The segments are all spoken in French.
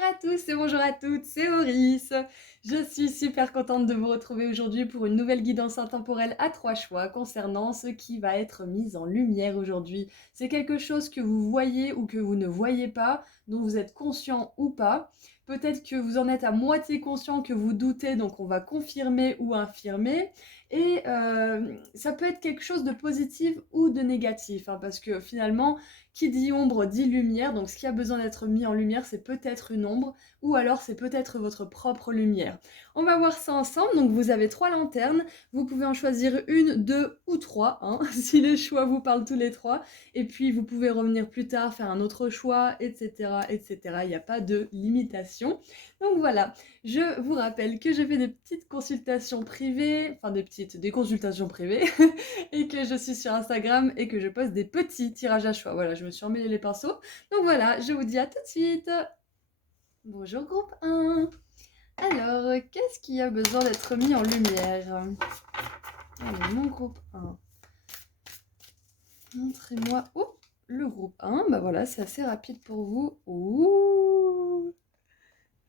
Bonjour à tous et bonjour à toutes, c'est Auris. Je suis super contente de vous retrouver aujourd'hui pour une nouvelle guidance intemporelle à 3 choix concernant ce qui va être mis en lumière aujourd'hui. C'est quelque chose que vous voyez ou que vous ne voyez pas, dont vous êtes conscient ou pas. Peut-être que vous en êtes à moitié conscient, que vous doutez, donc on va confirmer ou infirmer. Et ça peut être quelque chose de positif ou de négatif, hein, parce que finalement, qui dit ombre dit lumière, donc ce qui a besoin d'être mis en lumière, c'est peut-être une ombre, ou alors c'est peut-être votre propre lumière. On va voir ça ensemble, donc vous avez 3 lanternes, vous pouvez en choisir une, deux ou trois, hein, si les choix vous parlent tous les trois, et puis vous pouvez revenir plus tard, faire un autre choix, etc., etc., il n'y a pas de limitation. Donc voilà, je vous rappelle que je fais des petites consultations privées, enfin des consultations privées, et que je suis sur Instagram et que je poste des petits tirages à choix. Voilà, je me suis emmêlé les pinceaux. Donc voilà, je vous dis à tout de suite. Bonjour groupe 1. Alors, qu'est-ce qui a besoin d'être mis en lumière? Allez, mon groupe 1. Montrez-moi. Oh, le groupe 1. Bah voilà, c'est assez rapide pour vous. Ouh,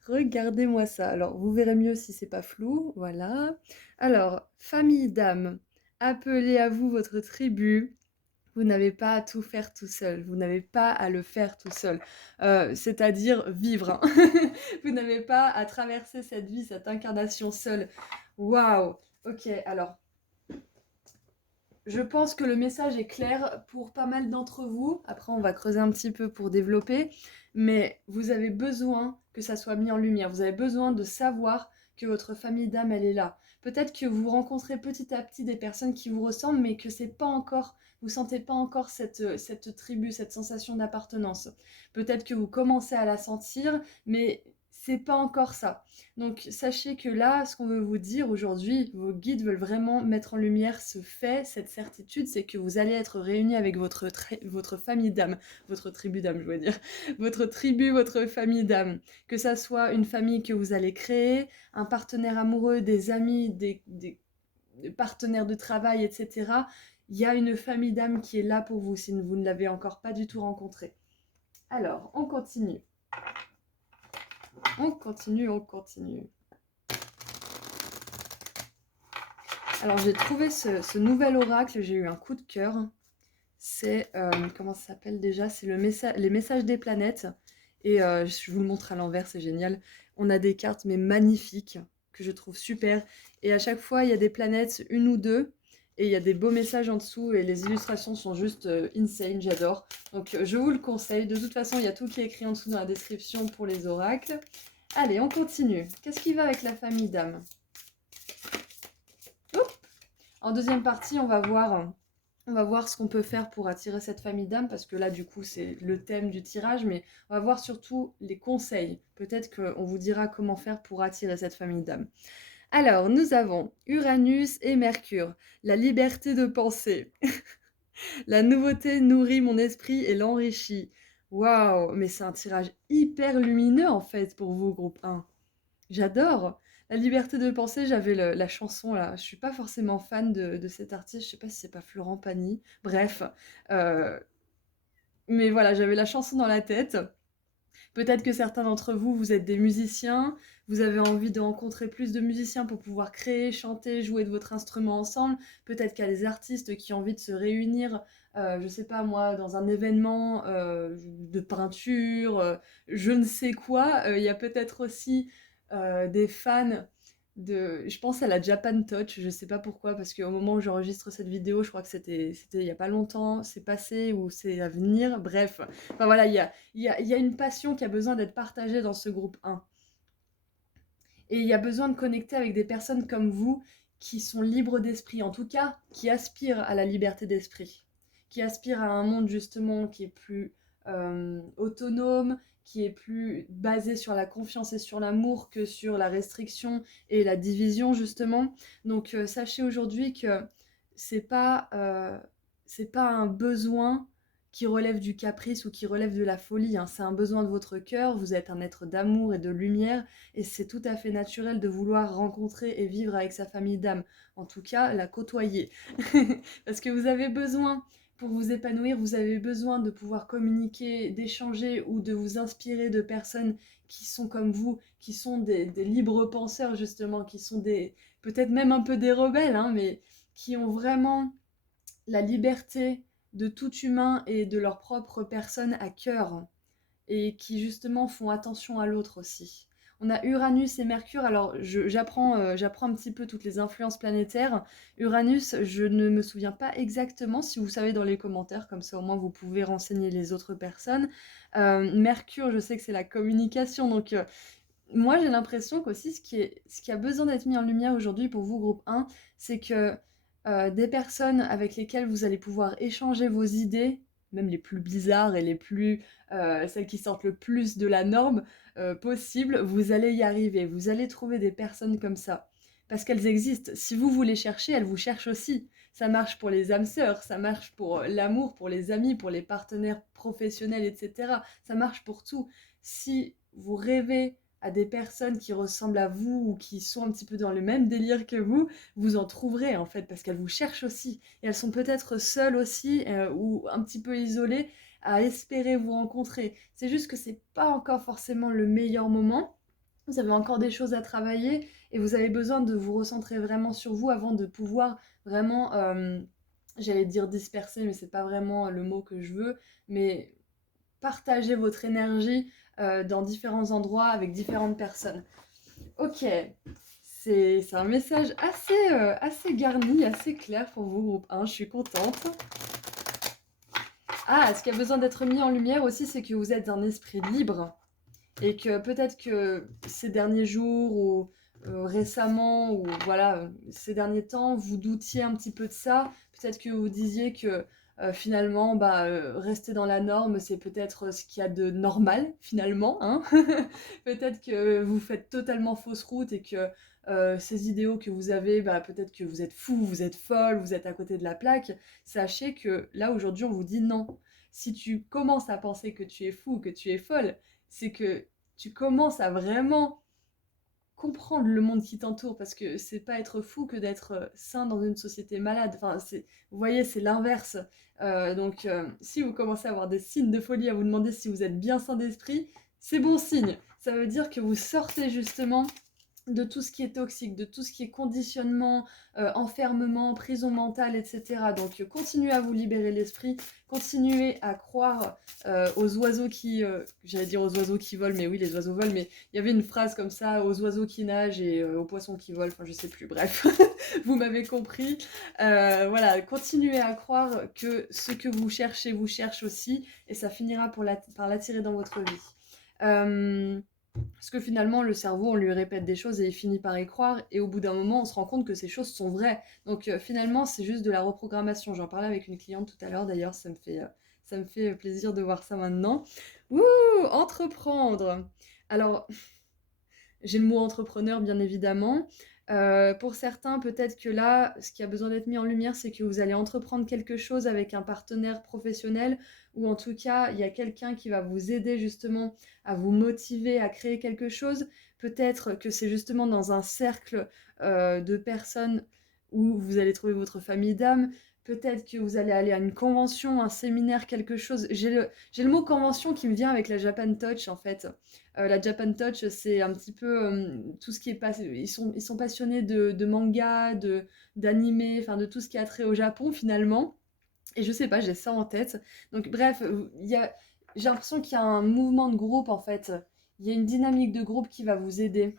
regardez-moi ça. Alors, vous verrez mieux si c'est pas flou. Voilà. Alors, famille d'âmes, appelez à vous votre tribu. Vous n'avez pas à tout faire tout seul, vous n'avez pas à le faire tout seul, c'est-à-dire vivre, hein. Vous n'avez pas à traverser cette vie, cette incarnation seule. Waouh! Ok, alors, je pense que le message est clair pour pas mal d'entre vous. Après, on va creuser un petit peu pour développer, mais vous avez besoin que ça soit mis en lumière. Vous avez besoin de savoir que votre famille d'âme, elle est là. Peut-être que vous rencontrez petit à petit des personnes qui vous ressemblent, mais que c'est pas encore, vous sentez pas encore cette tribu, cette sensation d'appartenance. Peut-être que vous commencez à la sentir, mais c'est pas encore ça. Donc sachez que là, ce qu'on veut vous dire aujourd'hui, vos guides veulent vraiment mettre en lumière ce fait, cette certitude, c'est que vous allez être réunis avec votre famille d'âme, votre tribu d'âme, je veux dire, votre tribu, votre famille d'âme. Que ça soit une famille que vous allez créer, un partenaire amoureux, des amis, des partenaires de travail, etc. Il y a une famille d'âme qui est là pour vous si vous ne l'avez encore pas du tout rencontrée. Alors, on continue. On continue, on continue. Alors j'ai trouvé ce nouvel oracle, j'ai eu un coup de cœur. C'est, comment ça s'appelle déjà? C'est les messages des planètes. Et je vous le montre à l'envers, c'est génial. On a des cartes, mais magnifiques, que je trouve super. Et à chaque fois, il y a des planètes, une ou deux. Et il y a des beaux messages en dessous. Et les illustrations sont juste insane, j'adore. Donc je vous le conseille. De toute façon, il y a tout qui est écrit en dessous dans la description pour les oracles. Allez, on continue. Qu'est-ce qui va avec la famille d'âmes? En deuxième partie, on va voir ce qu'on peut faire pour attirer cette famille d'âmes, parce que là, du coup, c'est le thème du tirage, mais on va voir surtout les conseils. Peut-être qu'on vous dira comment faire pour attirer cette famille d'âmes. Alors, nous avons Uranus et Mercure, la liberté de penser. La nouveauté nourrit mon esprit et l'enrichit. Waouh, mais c'est un tirage hyper lumineux en fait pour vous, groupe 1. J'adore! La liberté de penser, j'avais la chanson là. Je suis pas forcément fan de cet artiste, je sais pas si c'est pas Florent Pagny. Bref, euh, mais voilà, j'avais la chanson dans la tête. Peut-être que certains d'entre vous, vous êtes des musiciens, vous avez envie de rencontrer plus de musiciens pour pouvoir créer, chanter, jouer de votre instrument ensemble. Peut-être qu'il y a des artistes qui ont envie de se réunir, je sais pas moi, dans un événement de peinture, je ne sais quoi. Il y a peut-être aussi des fans de... Je pense à la Japan Touch, je sais pas pourquoi, parce qu'au moment où j'enregistre cette vidéo, je crois que c'était il y a pas longtemps, c'est passé ou c'est à venir, bref. Enfin voilà, il y a une passion qui a besoin d'être partagée dans ce groupe 1. Et il y a besoin de connecter avec des personnes comme vous qui sont libres d'esprit, en tout cas qui aspirent à la liberté d'esprit, qui aspirent à un monde justement qui est plus autonome, qui est plus basé sur la confiance et sur l'amour que sur la restriction et la division justement. Donc sachez aujourd'hui que c'est pas, euh, c'est pas un besoin qui relève du caprice ou qui relève de la folie, hein. C'est un besoin de votre cœur, vous êtes un être d'amour et de lumière, et c'est tout à fait naturel de vouloir rencontrer et vivre avec sa famille d'âme, en tout cas la côtoyer, parce que vous avez besoin, pour vous épanouir, vous avez besoin de pouvoir communiquer, d'échanger ou de vous inspirer de personnes qui sont comme vous, qui sont des libres penseurs justement, qui sont peut-être même un peu des rebelles, hein, mais qui ont vraiment la liberté de tout humain et de leur propre personne à cœur et qui justement font attention à l'autre aussi. On a Uranus et Mercure, alors j'apprends un petit peu toutes les influences planétaires. Uranus, je ne me souviens pas exactement, si vous savez dans les commentaires, comme ça au moins vous pouvez renseigner les autres personnes. Mercure, je sais que c'est la communication, donc moi j'ai l'impression qu'aussi ce qui a besoin d'être mis en lumière aujourd'hui pour vous, groupe 1, c'est que des personnes avec lesquelles vous allez pouvoir échanger vos idées, même les plus bizarres et celles qui sortent le plus de la norme possible, vous allez y arriver. Vous allez trouver des personnes comme ça. Parce qu'elles existent. Si vous les cherchez, elles vous cherchent aussi. Ça marche pour les âmes sœurs, ça marche pour l'amour, pour les amis, pour les partenaires professionnels, etc. Ça marche pour tout. Si vous rêvez à des personnes qui ressemblent à vous ou qui sont un petit peu dans le même délire que vous en trouverez en fait, parce qu'elles vous cherchent aussi. Et elles sont peut-être seules aussi ou un petit peu isolées à espérer vous rencontrer. C'est juste que c'est pas encore forcément le meilleur moment. Vous avez encore des choses à travailler et vous avez besoin de vous recentrer vraiment sur vous avant de pouvoir vraiment, j'allais dire disperser, mais c'est pas vraiment le mot que je veux, mais partager votre énergie dans différents endroits avec différentes personnes. Ok, c'est un message assez garni, assez clair pour vous, groupe 1, je suis contente. Ah, ce qui a besoin d'être mis en lumière aussi, c'est que vous êtes un esprit libre et que peut-être que ces derniers jours ou récemment ou voilà, ces derniers temps, vous doutiez un petit peu de ça. Peut-être que vous disiez que finalement, rester dans la norme, c'est peut-être ce qu'il y a de normal finalement, hein. Peut-être que vous faites totalement fausse route et que ces idéaux que vous avez, peut-être que vous êtes fou, vous êtes folle, vous êtes à côté de la plaque. Sachez que là aujourd'hui, on vous dit non. Si tu commences à penser que tu es fou, que tu es folle, c'est que tu commences à vraiment comprendre le monde qui t'entoure, parce que c'est pas être fou que d'être sain dans une société malade. Enfin, vous voyez, c'est l'inverse. Donc, si vous commencez à avoir des signes de folie, à vous demander si vous êtes bien sain d'esprit, c'est bon signe. Ça veut dire que vous sortez justement de tout ce qui est toxique, de tout ce qui est conditionnement, enfermement, prison mentale, etc. Donc continuez à vous libérer l'esprit, continuez à croire aux oiseaux j'allais dire aux oiseaux qui volent, mais oui, les oiseaux volent, mais il y avait une phrase comme ça, aux oiseaux qui nagent et aux poissons qui volent, enfin je sais plus, bref, vous m'avez compris. Voilà, continuez à croire que ce que vous cherchez vous cherche aussi, et ça finira par l'attirer dans votre vie. Parce que finalement, le cerveau, on lui répète des choses et il finit par y croire. Et au bout d'un moment, on se rend compte que ces choses sont vraies. Donc finalement, c'est juste de la reprogrammation. J'en parlais avec une cliente tout à l'heure, d'ailleurs, ça me fait plaisir de voir ça maintenant. Ouh, entreprendre. Alors, j'ai le mot entrepreneur, bien évidemment. Pour certains, peut-être que là, ce qui a besoin d'être mis en lumière, c'est que vous allez entreprendre quelque chose avec un partenaire professionnel, ou en tout cas, il y a quelqu'un qui va vous aider justement à vous motiver à créer quelque chose. Peut-être que c'est justement dans un cercle de personnes où vous allez trouver votre famille d'âme. Peut-être que vous allez aller à une convention, un séminaire, quelque chose. J'ai le mot convention qui me vient avec la Japan Touch, en fait. La Japan Touch, c'est un petit peu tout ce qui est ils sont passionnés de manga, d'anime, enfin de tout ce qui a trait au Japon finalement. Et je sais pas, j'ai ça en tête. Donc bref, j'ai l'impression qu'il y a un mouvement de groupe en fait. Il y a une dynamique de groupe qui va vous aider.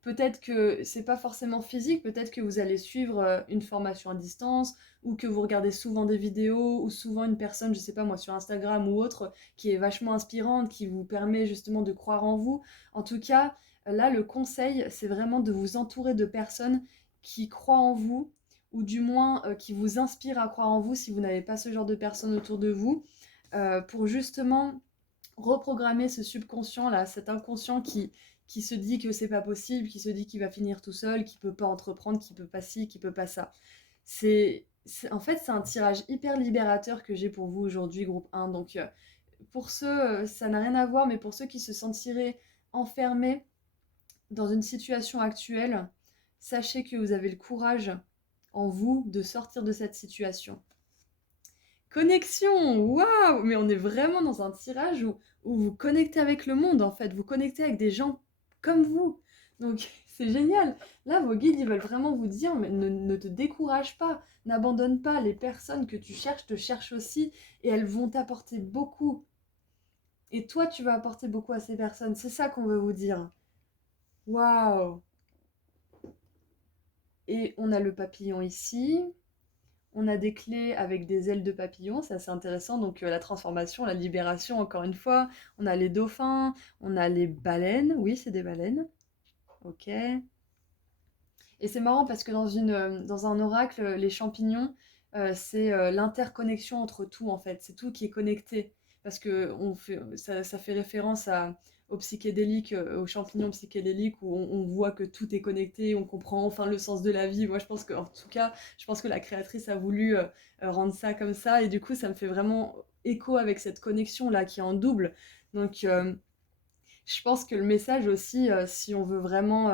Peut-être que c'est pas forcément physique, peut-être que vous allez suivre une formation à distance, ou que vous regardez souvent des vidéos, ou souvent une personne, je sais pas moi, sur Instagram ou autre, qui est vachement inspirante, qui vous permet justement de croire en vous. En tout cas, là, le conseil, c'est vraiment de vous entourer de personnes qui croient en vous, ou du moins qui vous inspirent à croire en vous si vous n'avez pas ce genre de personnes autour de vous, pour justement reprogrammer ce subconscient là, cet inconscient qui se dit que c'est pas possible, qui se dit qu'il va finir tout seul, qu'il peut pas entreprendre, qu'il peut pas ci, qu'il peut pas ça. En fait, c'est un tirage hyper libérateur que j'ai pour vous aujourd'hui, groupe 1. Donc, pour ceux, ça n'a rien à voir, mais pour ceux qui se sentiraient enfermés dans une situation actuelle, sachez que vous avez le courage en vous de sortir de cette situation. Connexion, waouh! Mais on est vraiment dans un tirage où vous connectez avec le monde, en fait. Vous connectez avec des gens comme vous. Donc, c'est génial. Là, vos guides, ils veulent vraiment vous dire, mais ne te décourage pas, n'abandonne pas. Les personnes que tu cherches te cherchent aussi et elles vont t'apporter beaucoup. Et toi, tu vas apporter beaucoup à ces personnes. C'est ça qu'on veut vous dire. Waouh! Et on a le papillon ici. On a des clés avec des ailes de papillon, c'est assez intéressant. Donc la transformation, la libération, encore une fois. On a les dauphins, on a les baleines. Oui, c'est des baleines. Ok. Et c'est marrant parce que dans un oracle, les champignons, c'est l'interconnexion entre tout, en fait. C'est tout qui est connecté. Parce que ça fait référence aux psychédéliques, aux champignons psychédéliques, où on voit que tout est connecté, on comprend enfin le sens de la vie. Moi, je pense que, en tout cas, je pense que la créatrice a voulu rendre ça comme ça. Et du coup, ça me fait vraiment écho avec cette connexion-là qui est en double. Donc, je pense que le message aussi, si on veut vraiment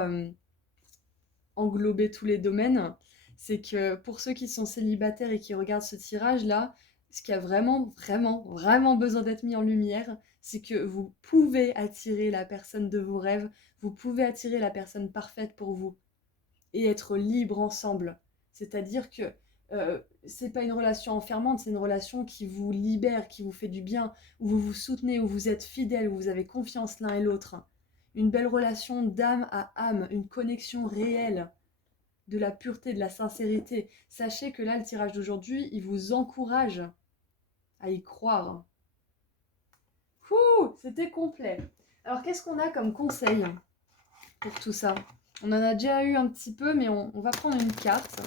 englober tous les domaines, c'est que pour ceux qui sont célibataires et qui regardent ce tirage-là, ce qui a vraiment, vraiment, vraiment besoin d'être mis en lumière, c'est que vous pouvez attirer la personne de vos rêves, vous pouvez attirer la personne parfaite pour vous et être libre ensemble. C'est-à-dire que c'est pas une relation enfermante, c'est une relation qui vous libère, qui vous fait du bien, où vous vous soutenez, où vous êtes fidèles, où vous avez confiance l'un et l'autre. Une belle relation d'âme à âme, une connexion réelle, de la pureté, de la sincérité. Sachez que là, le tirage d'aujourd'hui, il vous encourage à y croire. Ouh, c'était complet. Alors, qu'est-ce qu'on a comme conseil pour tout ça? On en a déjà eu un petit peu, mais on va prendre une carte.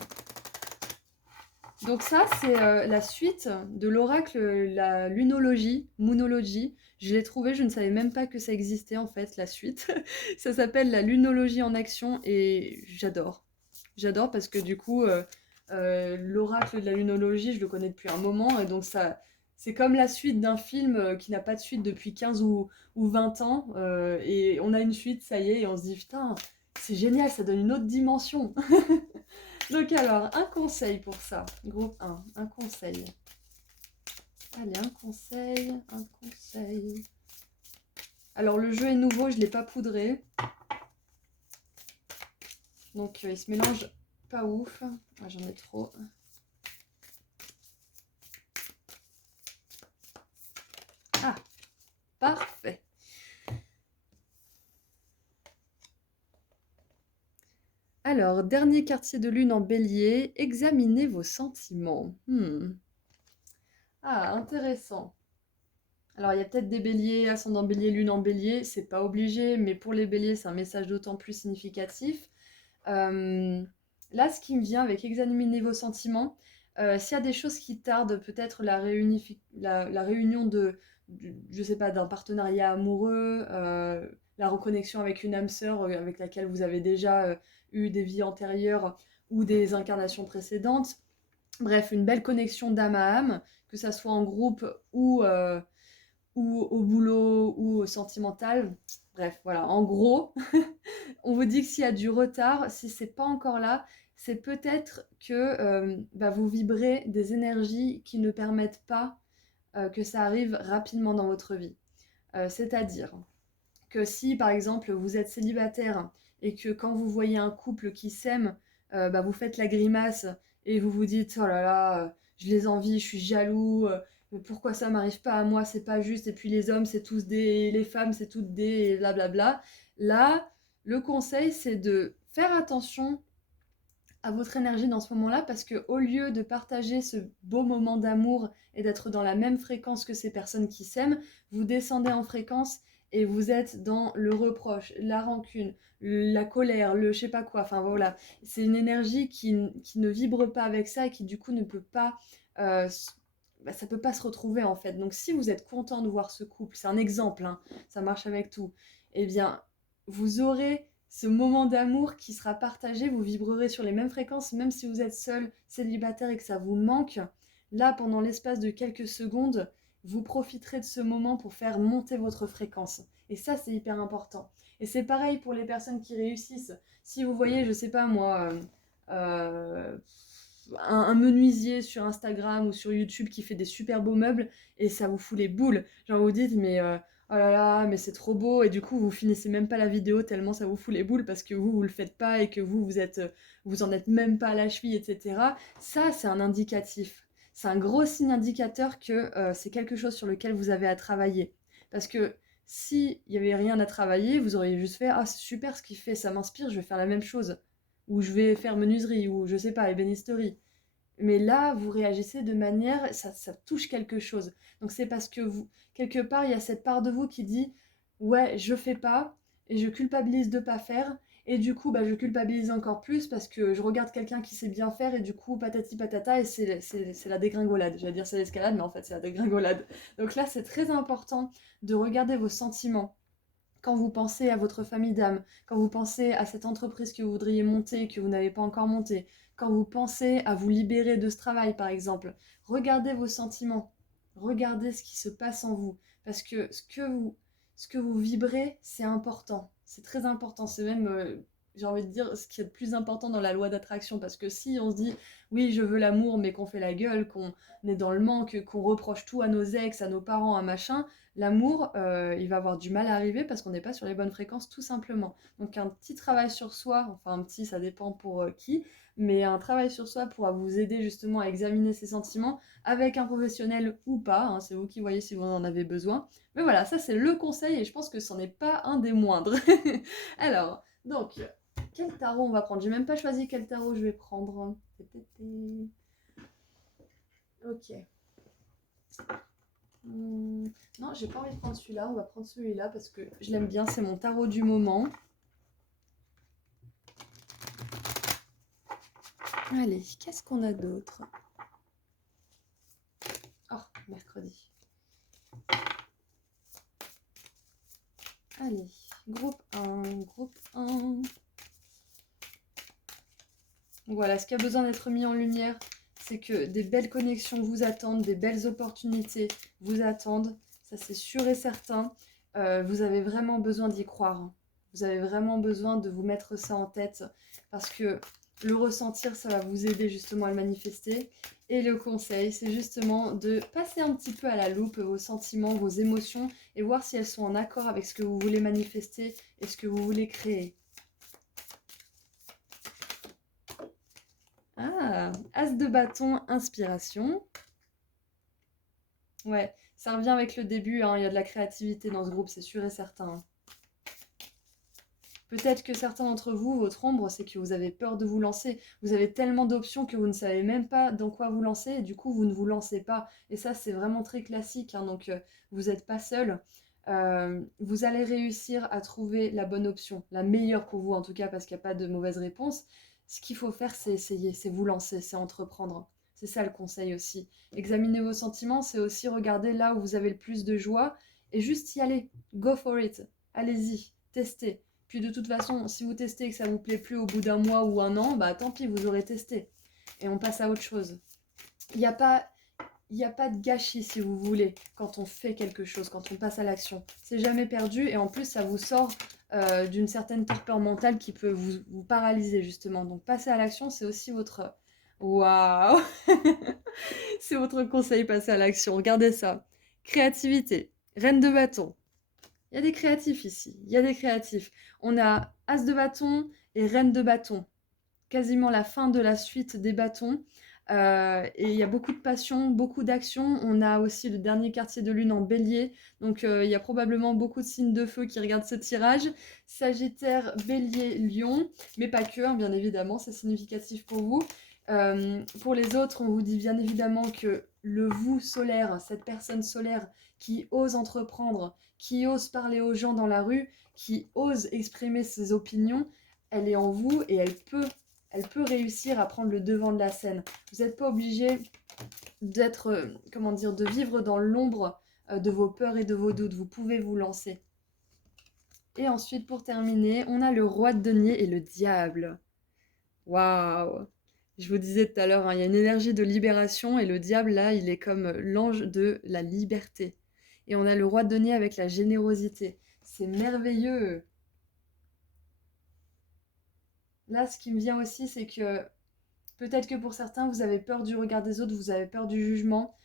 Donc ça, c'est la suite de l'oracle, la lunologie, moonologie. Je l'ai trouvé, je ne savais même pas que ça existait en fait, la suite. Ça s'appelle la lunologie en action et j'adore. J'adore parce que du coup, l'oracle de la lunologie, je le connais depuis un moment et donc ça, c'est comme la suite d'un film qui n'a pas de suite depuis 15 ou 20 ans et on a une suite, ça y est, et on se dit putain, c'est génial, ça donne une autre dimension. Donc alors, un conseil pour ça. Groupe 1, un conseil. Allez, un conseil, un conseil. Alors le jeu est nouveau, je ne l'ai pas poudré. Donc il se mélange pas ouf. Ah, j'en ai trop. Ah, parfait. Alors, dernier quartier de lune en bélier, examinez vos sentiments. Ah, intéressant. Alors, il y a peut-être des béliers, ascendant bélier, lune en bélier, c'est pas obligé, mais pour les béliers, c'est un message d'autant plus significatif. Là, ce qui me vient avec examiner vos sentiments, s'il y a des choses qui tardent, peut-être la réunion je sais pas, d'un partenariat amoureux, la reconnexion avec une âme sœur avec laquelle vous avez déjà eu des vies antérieures ou des incarnations précédentes. Bref, une belle connexion d'âme à âme, que ça soit en groupe ou au boulot ou au sentimental. Bref, voilà, en gros, on vous dit que s'il y a du retard, si c'est pas encore là, c'est peut-être que vous vibrez des énergies qui ne permettent pas que ça arrive rapidement dans votre vie. C'est-à-dire que si par exemple vous êtes célibataire et que quand vous voyez un couple qui s'aime, vous faites la grimace et vous vous dites oh là là, je les envie, je suis jaloux, pourquoi ça m'arrive pas à moi, c'est pas juste, et puis les hommes c'est tous les femmes c'est toutes des blablabla. Là, le conseil c'est de faire attention à votre énergie dans ce moment-là parce que au lieu de partager ce beau moment d'amour et d'être dans la même fréquence que ces personnes qui s'aiment, vous descendez en fréquence et vous êtes dans le reproche, la rancune, la colère, le je sais pas quoi. Enfin voilà, c'est une énergie qui ne vibre pas avec ça et qui du coup ne peut pas ça peut pas se retrouver en fait. Donc si vous êtes content de voir ce couple, c'est un exemple, hein, ça marche avec tout, eh bien vous aurez ce moment d'amour qui sera partagé, vous vibrerez sur les mêmes fréquences, même si vous êtes seul, célibataire et que ça vous manque. Là, pendant l'espace de quelques secondes, vous profiterez de ce moment pour faire monter votre fréquence. Et ça, c'est hyper important. Et c'est pareil pour les personnes qui réussissent. Si vous voyez, je sais pas moi, un menuisier sur Instagram ou sur YouTube qui fait des super beaux meubles et ça vous fout les boules. Genre vous dites mais oh là là, mais c'est trop beau et du coup vous finissez même pas la vidéo tellement ça vous fout les boules parce que vous le faites pas et que vous en êtes même pas à la cheville, etc. Ça c'est un indicatif. C'est un gros signe indicateur que c'est quelque chose sur lequel vous avez à travailler. Parce que s'il n'y avait rien à travailler, vous auriez juste fait ah c'est super ce qu'il fait, ça m'inspire, je vais faire la même chose ou je vais faire menuiserie, ou je sais pas, ébénisterie. Mais là, vous réagissez de manière, ça touche quelque chose. Donc c'est parce que vous, quelque part, il y a cette part de vous qui dit, ouais, je fais pas, et je culpabilise de pas faire, et du coup, bah, je culpabilise encore plus parce que je regarde quelqu'un qui sait bien faire, et du coup, patati patata, et c'est la dégringolade. J'allais dire c'est l'escalade, mais en fait, c'est la dégringolade. Donc là, c'est très important de regarder vos sentiments quand vous pensez à votre famille d'âme, quand vous pensez à cette entreprise que vous voudriez monter, que vous n'avez pas encore montée, quand vous pensez à vous libérer de ce travail, par exemple, regardez vos sentiments, regardez ce qui se passe en vous, parce que ce que vous vibrez, c'est important, c'est très important, c'est même, j'ai envie de dire, ce qui est le plus important dans la loi d'attraction, parce que si on se dit, oui, je veux l'amour, mais qu'on fait la gueule, qu'on est dans le manque, qu'on reproche tout à nos ex, à nos parents, à machin, l'amour, il va avoir du mal à arriver parce qu'on n'est pas sur les bonnes fréquences tout simplement. Donc un petit travail sur soi, enfin un petit, ça dépend pour qui, mais un travail sur soi pourra vous aider justement à examiner ses sentiments avec un professionnel ou pas, hein, c'est vous qui voyez si vous en avez besoin. Mais voilà, ça c'est le conseil et je pense que c'en est pas un des moindres. Alors, donc, quel tarot on va prendre? J'ai même pas choisi quel tarot je vais prendre. Ok. Non, j'ai pas envie de prendre celui-là, on va prendre celui-là parce que je l'aime bien, c'est mon tarot du moment. Allez, qu'est-ce qu'on a d'autre? Oh, mercredi. Allez, groupe 1, groupe 1. Voilà, ce qui a besoin d'être mis en lumière, c'est que des belles connexions vous attendent, des belles opportunités vous attendent, ça c'est sûr et certain. Vous avez vraiment besoin d'y croire. Vous avez vraiment besoin de vous mettre ça en tête parce que le ressentir, ça va vous aider justement à le manifester. Et le conseil, c'est justement de passer un petit peu à la loupe vos sentiments, vos émotions et voir si elles sont en accord avec ce que vous voulez manifester et ce que vous voulez créer. Ah, As de bâton, inspiration. Ouais, ça revient avec le début, hein, il y a de la créativité dans ce groupe, c'est sûr et certain. Peut-être que certains d'entre vous, votre ombre, c'est que vous avez peur de vous lancer. Vous avez tellement d'options que vous ne savez même pas dans quoi vous lancer et du coup, vous ne vous lancez pas. Et ça, c'est vraiment très classique, hein, donc vous n'êtes pas seul. Vous allez réussir à trouver la bonne option, la meilleure pour vous en tout cas, parce qu'il n'y a pas de mauvaise réponse. Ce qu'il faut faire, c'est essayer, c'est vous lancer, c'est entreprendre. C'est ça le conseil aussi. Examiner vos sentiments, c'est aussi regarder là où vous avez le plus de joie et juste y aller. Go for it. Allez-y, testez. Puis de toute façon, si vous testez et que ça vous plaît plus au bout d'un mois ou un an, bah tant pis, vous aurez testé. Et on passe à autre chose. Il n'y a pas, il n'y a pas de gâchis, si vous voulez, quand on fait quelque chose, quand on passe à l'action. C'est jamais perdu et en plus, ça vous sort d'une certaine torpeur mentale qui peut vous paralyser, justement. Donc, passer à l'action, c'est aussi votre... Waouh. C'est votre conseil, passer à l'action. Regardez ça. Créativité. Reine de bâton. Il y a des créatifs ici. Il y a des créatifs. On a As de bâton et Reine de bâton. Quasiment la fin de la suite des bâtons. Et il y a beaucoup de passion, beaucoup d'action. On a aussi le dernier quartier de lune en bélier. Donc il y a probablement beaucoup de signes de feu qui regardent ce tirage. Sagittaire, bélier, lion. Mais pas que, hein, bien évidemment, c'est significatif pour vous. Pour les autres, on vous dit bien évidemment que le vous solaire, cette personne solaire qui ose entreprendre, qui ose parler aux gens dans la rue, qui ose exprimer ses opinions, elle est en vous et elle peut réussir à prendre le devant de la scène. Vous n'êtes pas obligé d'être, comment dire, de vivre dans l'ombre de vos peurs et de vos doutes. Vous pouvez vous lancer. Et ensuite, pour terminer, on a le roi de denier et le diable. Waouh! Je vous disais tout à l'heure, hein, il y a une énergie de libération et le diable, là, il est comme l'ange de la liberté. Et on a le roi de denier avec la générosité. C'est merveilleux! Là, ce qui me vient aussi, c'est que Peut-être que pour certains, vous avez peur du regard des autres, vous avez peur du jugement,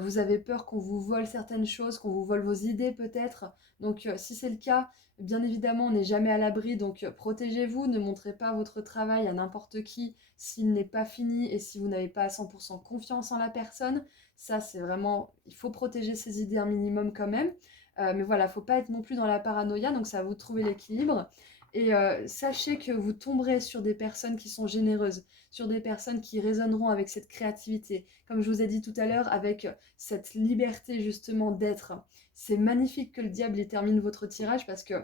vous avez peur qu'on vous vole certaines choses, qu'on vous vole vos idées peut-être. Donc si c'est le cas, bien évidemment, on n'est jamais à l'abri, donc protégez-vous, ne montrez pas votre travail à n'importe qui s'il n'est pas fini et si vous n'avez pas à 100% confiance en la personne. Ça, c'est vraiment, il faut protéger ses idées un minimum quand même. Mais voilà, il ne faut pas être non plus dans la paranoïa, donc ça va vous trouver l'équilibre. Et sachez que vous tomberez sur des personnes qui sont généreuses, sur des personnes qui résonneront avec cette créativité. Comme je vous ai dit tout à l'heure, avec cette liberté justement d'être. C'est magnifique que le diable y termine votre tirage parce que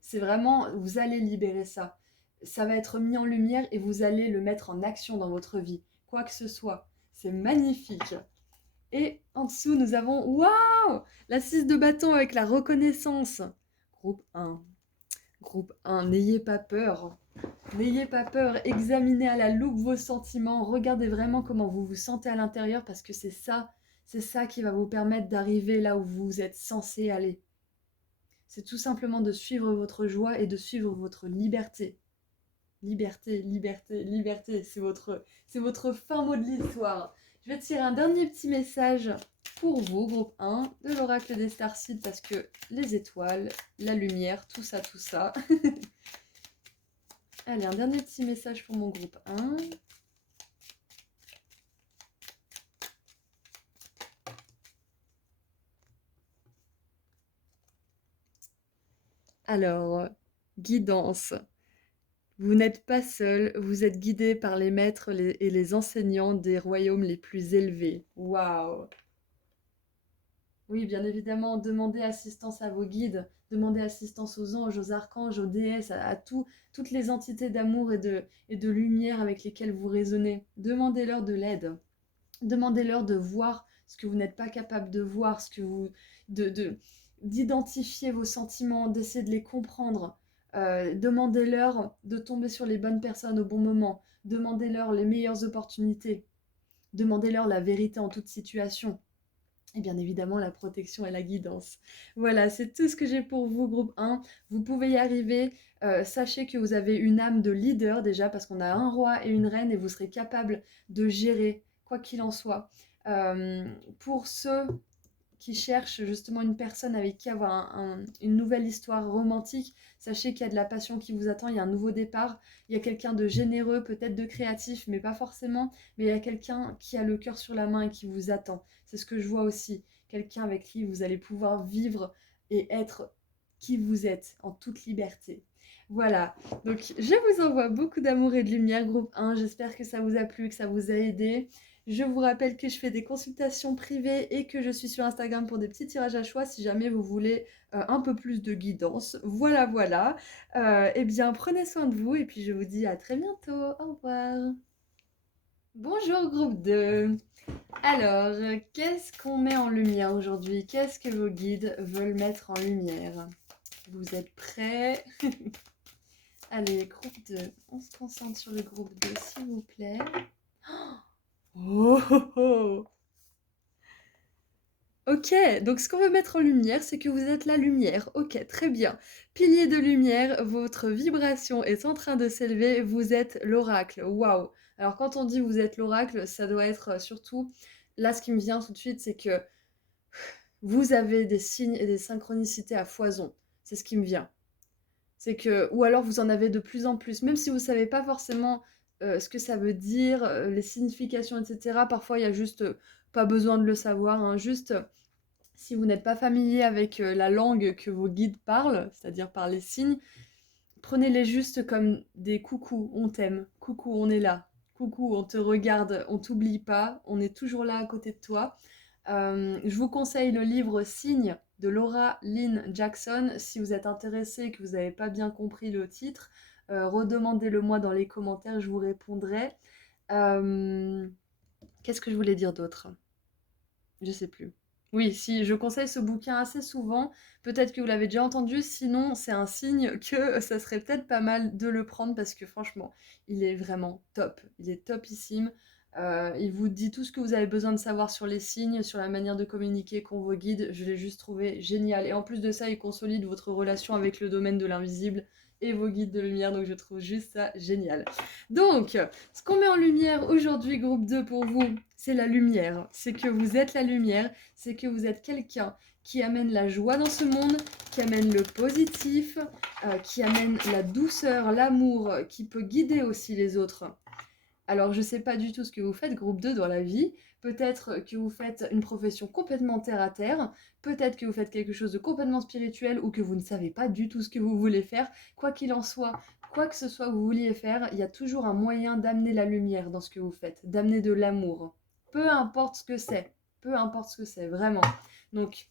c'est vraiment, vous allez libérer ça. Ça va être mis en lumière et vous allez le mettre en action dans votre vie, quoi que ce soit. C'est magnifique. Et en dessous, nous avons, waouh, la 6 de bâton avec la reconnaissance. Groupe 1. Groupe 1, n'ayez pas peur. N'ayez pas peur, examinez à la loupe vos sentiments, regardez vraiment comment vous vous sentez à l'intérieur parce que c'est ça qui va vous permettre d'arriver là où vous êtes censé aller. C'est tout simplement de suivre votre joie et de suivre votre liberté. Liberté, liberté, liberté, c'est votre fin mot de l'histoire. Je vais tirer un dernier petit message pour vous, groupe 1, de l'oracle des Starseeds, parce que les étoiles, la lumière, tout ça, tout ça. Allez, un dernier petit message pour mon groupe 1. Alors, guidance. Vous n'êtes pas seul, vous êtes guidé par les maîtres et les enseignants des royaumes les plus élevés. Waouh! Oui, bien évidemment, demandez assistance à vos guides, demandez assistance aux anges, aux archanges, aux déesses, à toutes les entités d'amour et de lumière avec lesquelles vous résonnez. Demandez-leur de l'aide. Demandez-leur de voir ce que vous n'êtes pas capable de voir, d'identifier vos sentiments, d'essayer de les comprendre. Demandez-leur de tomber sur les bonnes personnes au bon moment. Demandez-leur les meilleures opportunités. Demandez-leur la vérité en toute situation. Et bien évidemment, la protection et la guidance. Voilà, c'est tout ce que j'ai pour vous, groupe 1. Vous pouvez y arriver. Sachez que vous avez une âme de leader déjà, parce qu'on a un roi et une reine, et vous serez capable de gérer, quoi qu'il en soit. Pour ceux qui cherchent justement une personne avec qui avoir une nouvelle histoire romantique, sachez qu'il y a de la passion qui vous attend, il y a un nouveau départ, il y a quelqu'un de généreux, peut-être de créatif, mais pas forcément, mais il y a quelqu'un qui a le cœur sur la main et qui vous attend. C'est ce que je vois aussi, quelqu'un avec qui vous allez pouvoir vivre et être qui vous êtes en toute liberté. Voilà, donc je vous envoie beaucoup d'amour et de lumière, groupe 1, j'espère que ça vous a plu, que ça vous a aidé. Je vous rappelle que je fais des consultations privées et que je suis sur Instagram pour des petits tirages à choix si jamais vous voulez un peu plus de guidance. Voilà, voilà. Eh bien, prenez soin de vous et puis je vous dis à très bientôt. Au revoir. Bonjour groupe 2. Alors, qu'est-ce qu'on met en lumière aujourd'hui? Qu'est-ce que vos guides veulent mettre en lumière? Vous êtes prêts? Allez, groupe 2. On se concentre sur le groupe 2, s'il vous plaît. Oh, oh, oh. Ok, donc ce qu'on veut mettre en lumière, c'est que vous êtes la lumière. Ok, très bien. Pilier de lumière, votre vibration est en train de s'élever, vous êtes l'oracle. Waouh! Alors quand on dit vous êtes l'oracle, ça doit être surtout... Là, ce qui me vient tout de suite, c'est que vous avez des signes et des synchronicités à foison. C'est ce qui me vient. C'est que... Ou alors vous en avez de plus en plus, même si vous ne savez pas forcément ce que ça veut dire, les significations, etc. Parfois, il y a juste pas besoin de le savoir, hein, juste si vous n'êtes pas familier avec la langue que vos guides parlent, c'est-à-dire par les signes, prenez-les juste comme des coucou, on t'aime, coucou, on est là, coucou, on te regarde, on t'oublie pas, on est toujours là à côté de toi. Je vous conseille le livre Signes de Laura Lynn Jackson. Si vous êtes intéressé et que vous n'avez pas bien compris le titre, redemandez-le moi dans les commentaires, je vous répondrai. Qu'est-ce que je voulais dire d'autre? Je sais plus. Oui, si, je conseille ce bouquin assez souvent. Peut-être que vous l'avez déjà entendu, sinon c'est un signe que ça serait peut-être pas mal de le prendre parce que franchement, il est vraiment top. Il est topissime. Il vous dit tout ce que vous avez besoin de savoir sur les signes, sur la manière de communiquer qu'ont vos guides. Je l'ai juste trouvé génial. Et en plus de ça, il consolide votre relation avec le domaine de l'invisible. et vos guides de lumière, donc je trouve juste ça génial. Donc, ce qu'on met en lumière aujourd'hui, groupe 2 pour vous, c'est la lumière. C'est que vous êtes la lumière, c'est que vous êtes quelqu'un qui amène la joie dans ce monde, qui amène le positif, qui amène la douceur, l'amour, qui peut guider aussi les autres. Alors, je ne sais pas du tout ce que vous faites, groupe 2, dans la vie. Peut-être que vous faites une profession complètement terre à terre. Peut-être que vous faites quelque chose de complètement spirituel ou que vous ne savez pas du tout ce que vous voulez faire. Quoi qu'il en soit, quoi que ce soit que vous vouliez faire, il y a toujours un moyen d'amener la lumière dans ce que vous faites, d'amener de l'amour. Peu importe ce que c'est. Peu importe ce que c'est, vraiment. Donc,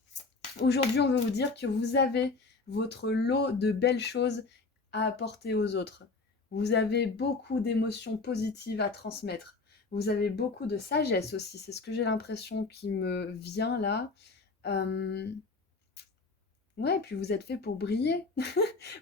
aujourd'hui, on veut vous dire que vous avez votre lot de belles choses à apporter aux autres. Vous avez beaucoup d'émotions positives à transmettre. Vous avez beaucoup de sagesse aussi. C'est ce que j'ai l'impression qui me vient là. Ouais, puis vous êtes fait pour briller.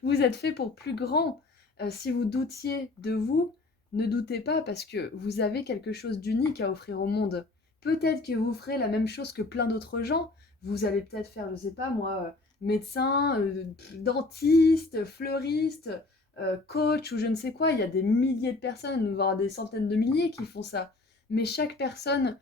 Vous êtes fait pour plus grand. Si vous doutiez de vous, ne doutez pas parce que vous avez quelque chose d'unique à offrir au monde. Peut-être que vous ferez la même chose que plein d'autres gens. Vous allez peut-être faire, je sais pas moi, médecin, dentiste, fleuriste, coach ou je ne sais quoi. Il y a des milliers de personnes, voire des centaines de milliers qui font ça. Mais chaque personne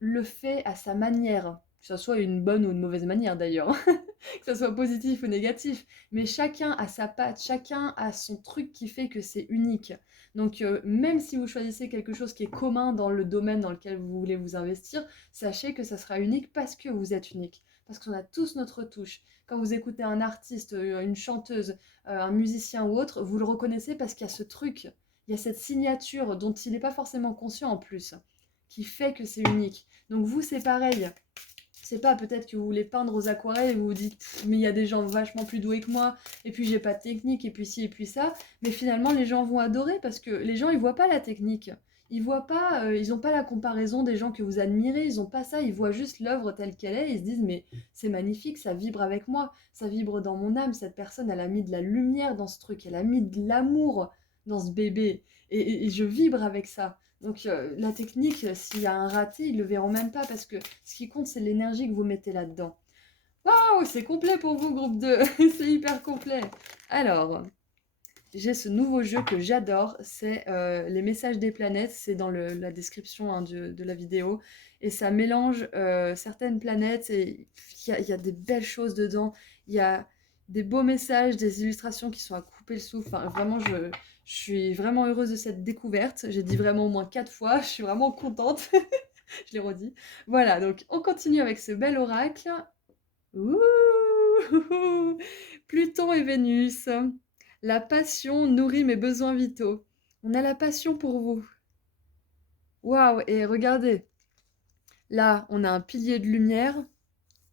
le fait à sa manière. Que ce soit une bonne ou une mauvaise manière d'ailleurs. Que ce soit positif ou négatif. Mais chacun a sa patte, chacun a son truc qui fait que c'est unique. Donc même si vous choisissez quelque chose qui est commun dans le domaine dans lequel vous voulez vous investir, sachez que ça sera unique parce que vous êtes unique. Parce qu'on a tous notre touche. Quand vous écoutez un artiste, une chanteuse, un musicien ou autre, vous le reconnaissez parce qu'il y a ce truc, il y a cette signature dont il n'est pas forcément conscient en plus, qui fait que c'est unique. Donc vous, c'est pareil. C'est pas peut-être que vous voulez peindre aux aquarelles et vous vous dites mais il y a des gens vachement plus doués que moi et puis j'ai pas de technique et puis ci et puis ça, mais finalement les gens vont adorer parce que les gens ils voient pas la technique, ils voient pas, ils ont pas la comparaison des gens que vous admirez, ils ont pas ça, ils voient juste l'œuvre telle qu'elle est et ils se disent mais c'est magnifique, ça vibre avec moi, ça vibre dans mon âme, cette personne elle a mis de la lumière dans ce truc, elle a mis de l'amour dans ce bébé et je vibre avec ça. Donc la technique, s'il y a un raté, ils le verront même pas parce que ce qui compte, c'est l'énergie que vous mettez là-dedans. Waouh, c'est complet pour vous, groupe 2. C'est hyper complet. Alors, j'ai ce nouveau jeu que j'adore, c'est les messages des planètes, c'est dans la description hein, de la vidéo, et ça mélange certaines planètes, et il y a des belles choses dedans, il y a des beaux messages, des illustrations qui sont à couper le souffle, enfin, vraiment je suis vraiment heureuse de cette découverte, j'ai dit vraiment au moins 4 fois, je suis vraiment contente, je l'ai redit. Voilà, donc on continue avec ce bel oracle. Ouh Pluton et Vénus. La passion nourrit mes besoins vitaux. On a la passion pour vous. Waouh, et regardez. Là, on a un pilier de lumière,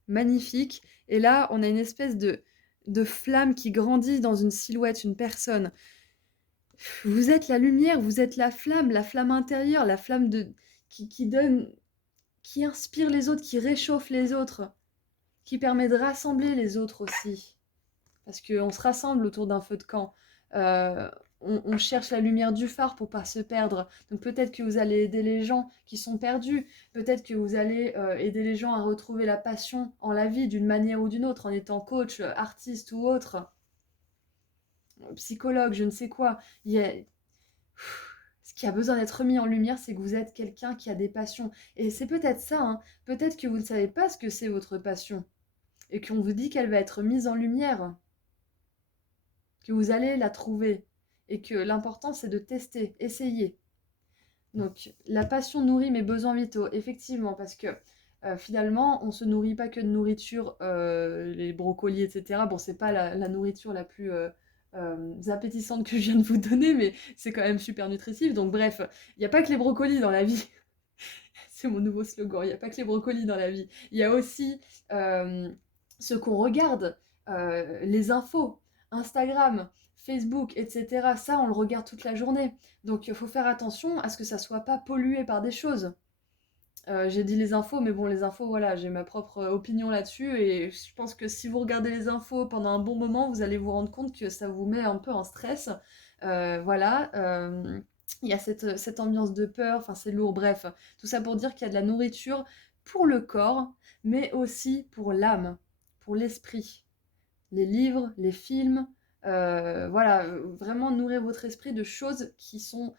magnifique. Et là, on a une espèce de flamme qui grandit dans une silhouette, une personne. Vous êtes la lumière, vous êtes la flamme intérieure, la flamme qui donne, qui inspire les autres, qui réchauffe les autres, qui permet de rassembler les autres aussi. Parce qu'on se rassemble autour d'un feu de camp. Euh, on cherche la lumière du phare pour pas se perdre. Donc peut-être que vous allez aider les gens qui sont perdus. Peut-être que vous allez aider les gens à retrouver la passion en la vie d'une manière ou d'une autre, en étant coach, artiste ou autre, psychologue, je ne sais quoi. Ce qui a besoin d'être mis en lumière, c'est que vous êtes quelqu'un qui a des passions. Et c'est peut-être ça, hein. Peut-être que vous ne savez pas ce que c'est votre passion. Et qu'on vous dit qu'elle va être mise en lumière. Que vous allez la trouver et que l'important c'est de tester, essayer. Donc la passion nourrit mes besoins vitaux, effectivement, parce que finalement on se nourrit pas que de nourriture, les brocolis, etc. Bon, c'est pas la nourriture la plus appétissante que je viens de vous donner, mais c'est quand même super nutritif. Donc bref, il n'y a pas que les brocolis dans la vie. C'est mon nouveau slogan, il n'y a pas que les brocolis dans la vie. Il y a aussi ce qu'on regarde, les infos, Instagram, Facebook, etc. Ça, on le regarde toute la journée. Donc, il faut faire attention à ce que ça soit pas pollué par des choses. J'ai dit les infos, mais bon, les infos, voilà, j'ai ma propre opinion là-dessus. Et je pense que si vous regardez les infos pendant un bon moment, vous allez vous rendre compte que ça vous met un peu en stress. Voilà. Il y a cette ambiance de peur, enfin c'est lourd, bref. Tout ça pour dire qu'il y a de la nourriture pour le corps, mais aussi pour l'âme, pour l'esprit. Les livres, les films, Voilà, vraiment nourrir votre esprit de choses qui sont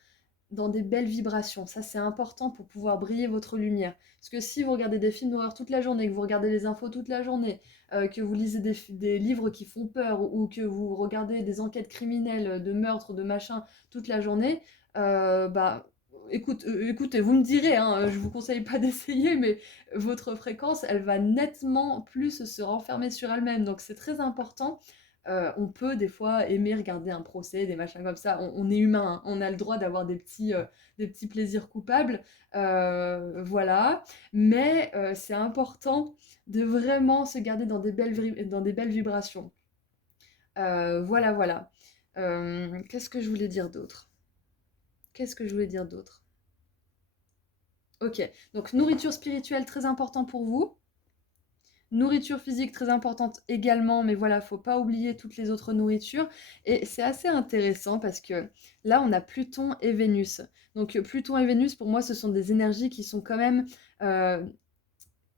dans des belles vibrations. Ça, c'est important pour pouvoir briller votre lumière. Parce que si vous regardez des films d'horreur toute la journée, que vous regardez les infos toute la journée, que vous lisez des livres qui font peur, ou que vous regardez des enquêtes criminelles de meurtres, de machin, toute la journée, bah... écoutez, vous me direz, hein, je vous conseille pas d'essayer, mais votre fréquence, elle va nettement plus se renfermer sur elle-même. Donc c'est très important. On peut des fois aimer regarder un procès, des machins comme ça. On est humain, hein. On a le droit d'avoir des petits plaisirs coupables. Voilà. Mais c'est important de vraiment se garder dans des belles vibrations. Voilà, voilà. Qu'est-ce que je voulais dire d'autre? Qu'est-ce que je voulais dire d'autre? Ok, donc nourriture spirituelle, très important pour vous. Nourriture physique très importante également, mais voilà, faut pas oublier toutes les autres nourritures. Et c'est assez intéressant parce que là, on a Pluton et Vénus. Donc Pluton et Vénus, pour moi, ce sont des énergies qui sont quand même, euh,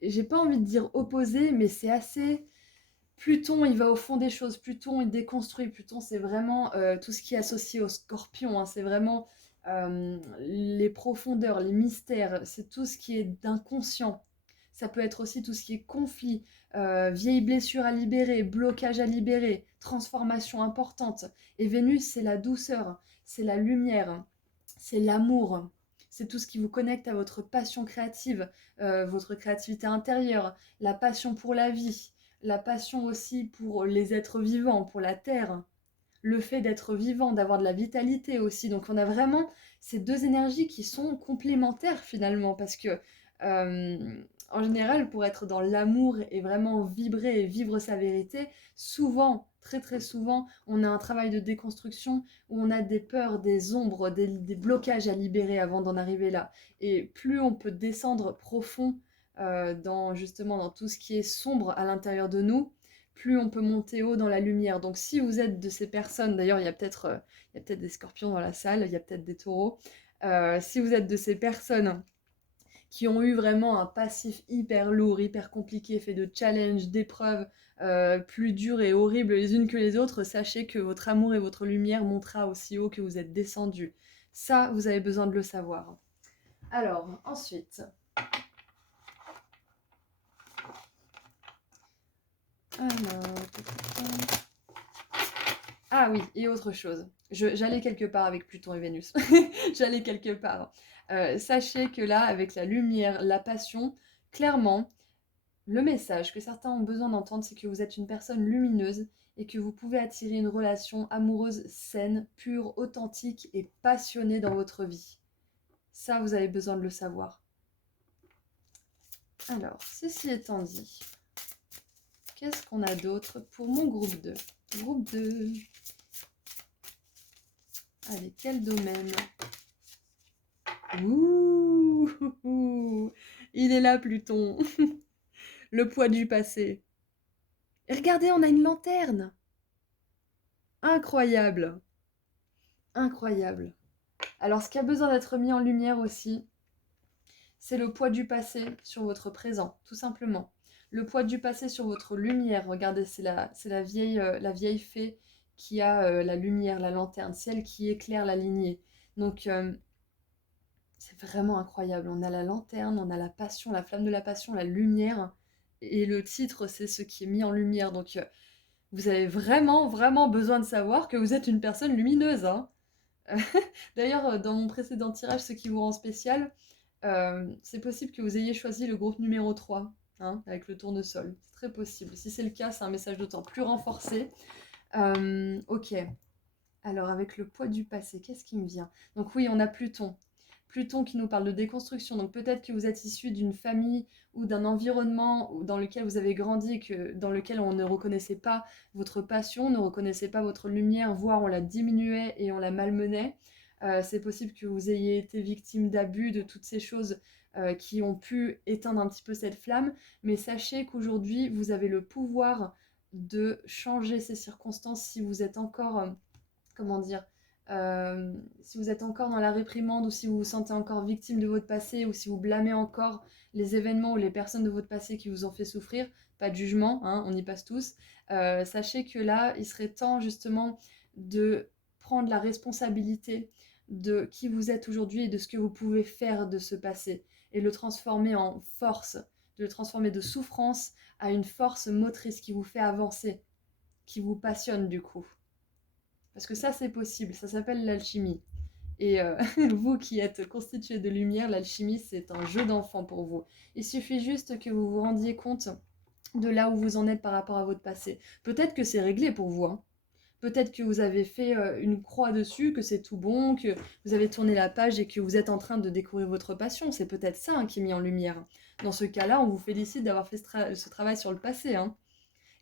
j'ai pas envie de dire opposées, mais c'est assez... Pluton, il va au fond des choses. Pluton, il déconstruit. Pluton, c'est vraiment tout ce qui est associé au Scorpion, hein. C'est vraiment les profondeurs, les mystères. C'est tout ce qui est d'inconscient. Ça peut être aussi tout ce qui est conflit, vieilles blessures à libérer, blocage à libérer, transformation importante. Et Vénus, c'est la douceur, c'est la lumière, c'est l'amour. C'est tout ce qui vous connecte à votre passion créative, votre créativité intérieure, la passion pour la vie, la passion aussi pour les êtres vivants, pour la terre, le fait d'être vivant, d'avoir de la vitalité aussi. Donc on a vraiment ces deux énergies qui sont complémentaires finalement, parce que euh, en général, pour être dans l'amour et vraiment vibrer et vivre sa vérité, souvent, très très souvent, on a un travail de déconstruction où on a des peurs, des ombres, des blocages à libérer avant d'en arriver là. Et plus on peut descendre profond dans justement dans tout ce qui est sombre à l'intérieur de nous, plus on peut monter haut dans la lumière. Donc si vous êtes de ces personnes, d'ailleurs il y a peut-être des scorpions dans la salle, il y a peut-être des taureaux, si vous êtes de ces personnes qui ont eu vraiment un passif hyper lourd, hyper compliqué, fait de challenges, d'épreuves plus dures et horribles les unes que les autres, sachez que votre amour et votre lumière montera aussi haut que vous êtes descendu. Ça, vous avez besoin de le savoir. Alors, ensuite... Alors... Ah oui, et autre chose. J'allais quelque part avec Pluton et Vénus. J'allais quelque part. Sachez que là, avec la lumière, la passion, clairement, le message que certains ont besoin d'entendre, c'est que vous êtes une personne lumineuse et que vous pouvez attirer une relation amoureuse saine, pure, authentique et passionnée dans votre vie. Ça, vous avez besoin de le savoir. Alors, ceci étant dit, qu'est-ce qu'on a d'autre pour mon groupe 2? Groupe 2. Allez, quel domaine? Ouh, il est là, Pluton. Le poids du passé. Et regardez, on a une lanterne. Incroyable. Incroyable. Alors, ce qui a besoin d'être mis en lumière aussi, c'est le poids du passé sur votre présent, tout simplement. Le poids du passé sur votre lumière. Regardez, c'est la vieille fée qui a la lumière, la lanterne, celle qui éclaire la lignée. Donc, c'est vraiment incroyable. On a la lanterne, on a la passion, la flamme de la passion, la lumière. Et le titre, c'est ce qui est mis en lumière. Donc, vous avez vraiment, vraiment besoin de savoir que vous êtes une personne lumineuse, hein. D'ailleurs, dans mon précédent tirage, ce qui vous rend spécial, c'est possible que vous ayez choisi le groupe numéro 3, hein, avec le tournesol. C'est très possible. Si c'est le cas, c'est un message d'autant plus renforcé. Ok. Alors, avec le poids du passé, qu'est-ce qui me vient? Donc oui, on a Pluton. Pluton qui nous parle de déconstruction. Donc peut-être que vous êtes issu d'une famille ou d'un environnement dans lequel vous avez grandi, dans lequel on ne reconnaissait pas votre passion, ne reconnaissait pas votre lumière, voire on la diminuait et on la malmenait. C'est possible que vous ayez été victime d'abus, de toutes ces choses qui ont pu éteindre un petit peu cette flamme. Mais sachez qu'aujourd'hui, vous avez le pouvoir de changer ces circonstances si vous êtes encore... comment dire, si vous êtes encore dans la réprimande ou si vous vous sentez encore victime de votre passé ou si vous blâmez encore les événements ou les personnes de votre passé qui vous ont fait souffrir, pas de jugement, hein, on y passe tous. Sachez que là, il serait temps justement de prendre la responsabilité de qui vous êtes aujourd'hui et de ce que vous pouvez faire de ce passé et le transformer en force, de le transformer de souffrance à une force motrice qui vous fait avancer, qui vous passionne du coup. Parce que ça, c'est possible, ça s'appelle l'alchimie. Et vous qui êtes constitué de lumière, l'alchimie, c'est un jeu d'enfant pour vous. Il suffit juste que vous vous rendiez compte de là où vous en êtes par rapport à votre passé. Peut-être que c'est réglé pour vous, hein. Peut-être que vous avez fait une croix dessus, que c'est tout bon, que vous avez tourné la page et que vous êtes en train de découvrir votre passion. C'est peut-être ça, hein, qui est mis en lumière. Dans ce cas-là, on vous félicite d'avoir fait ce travail sur le passé, hein.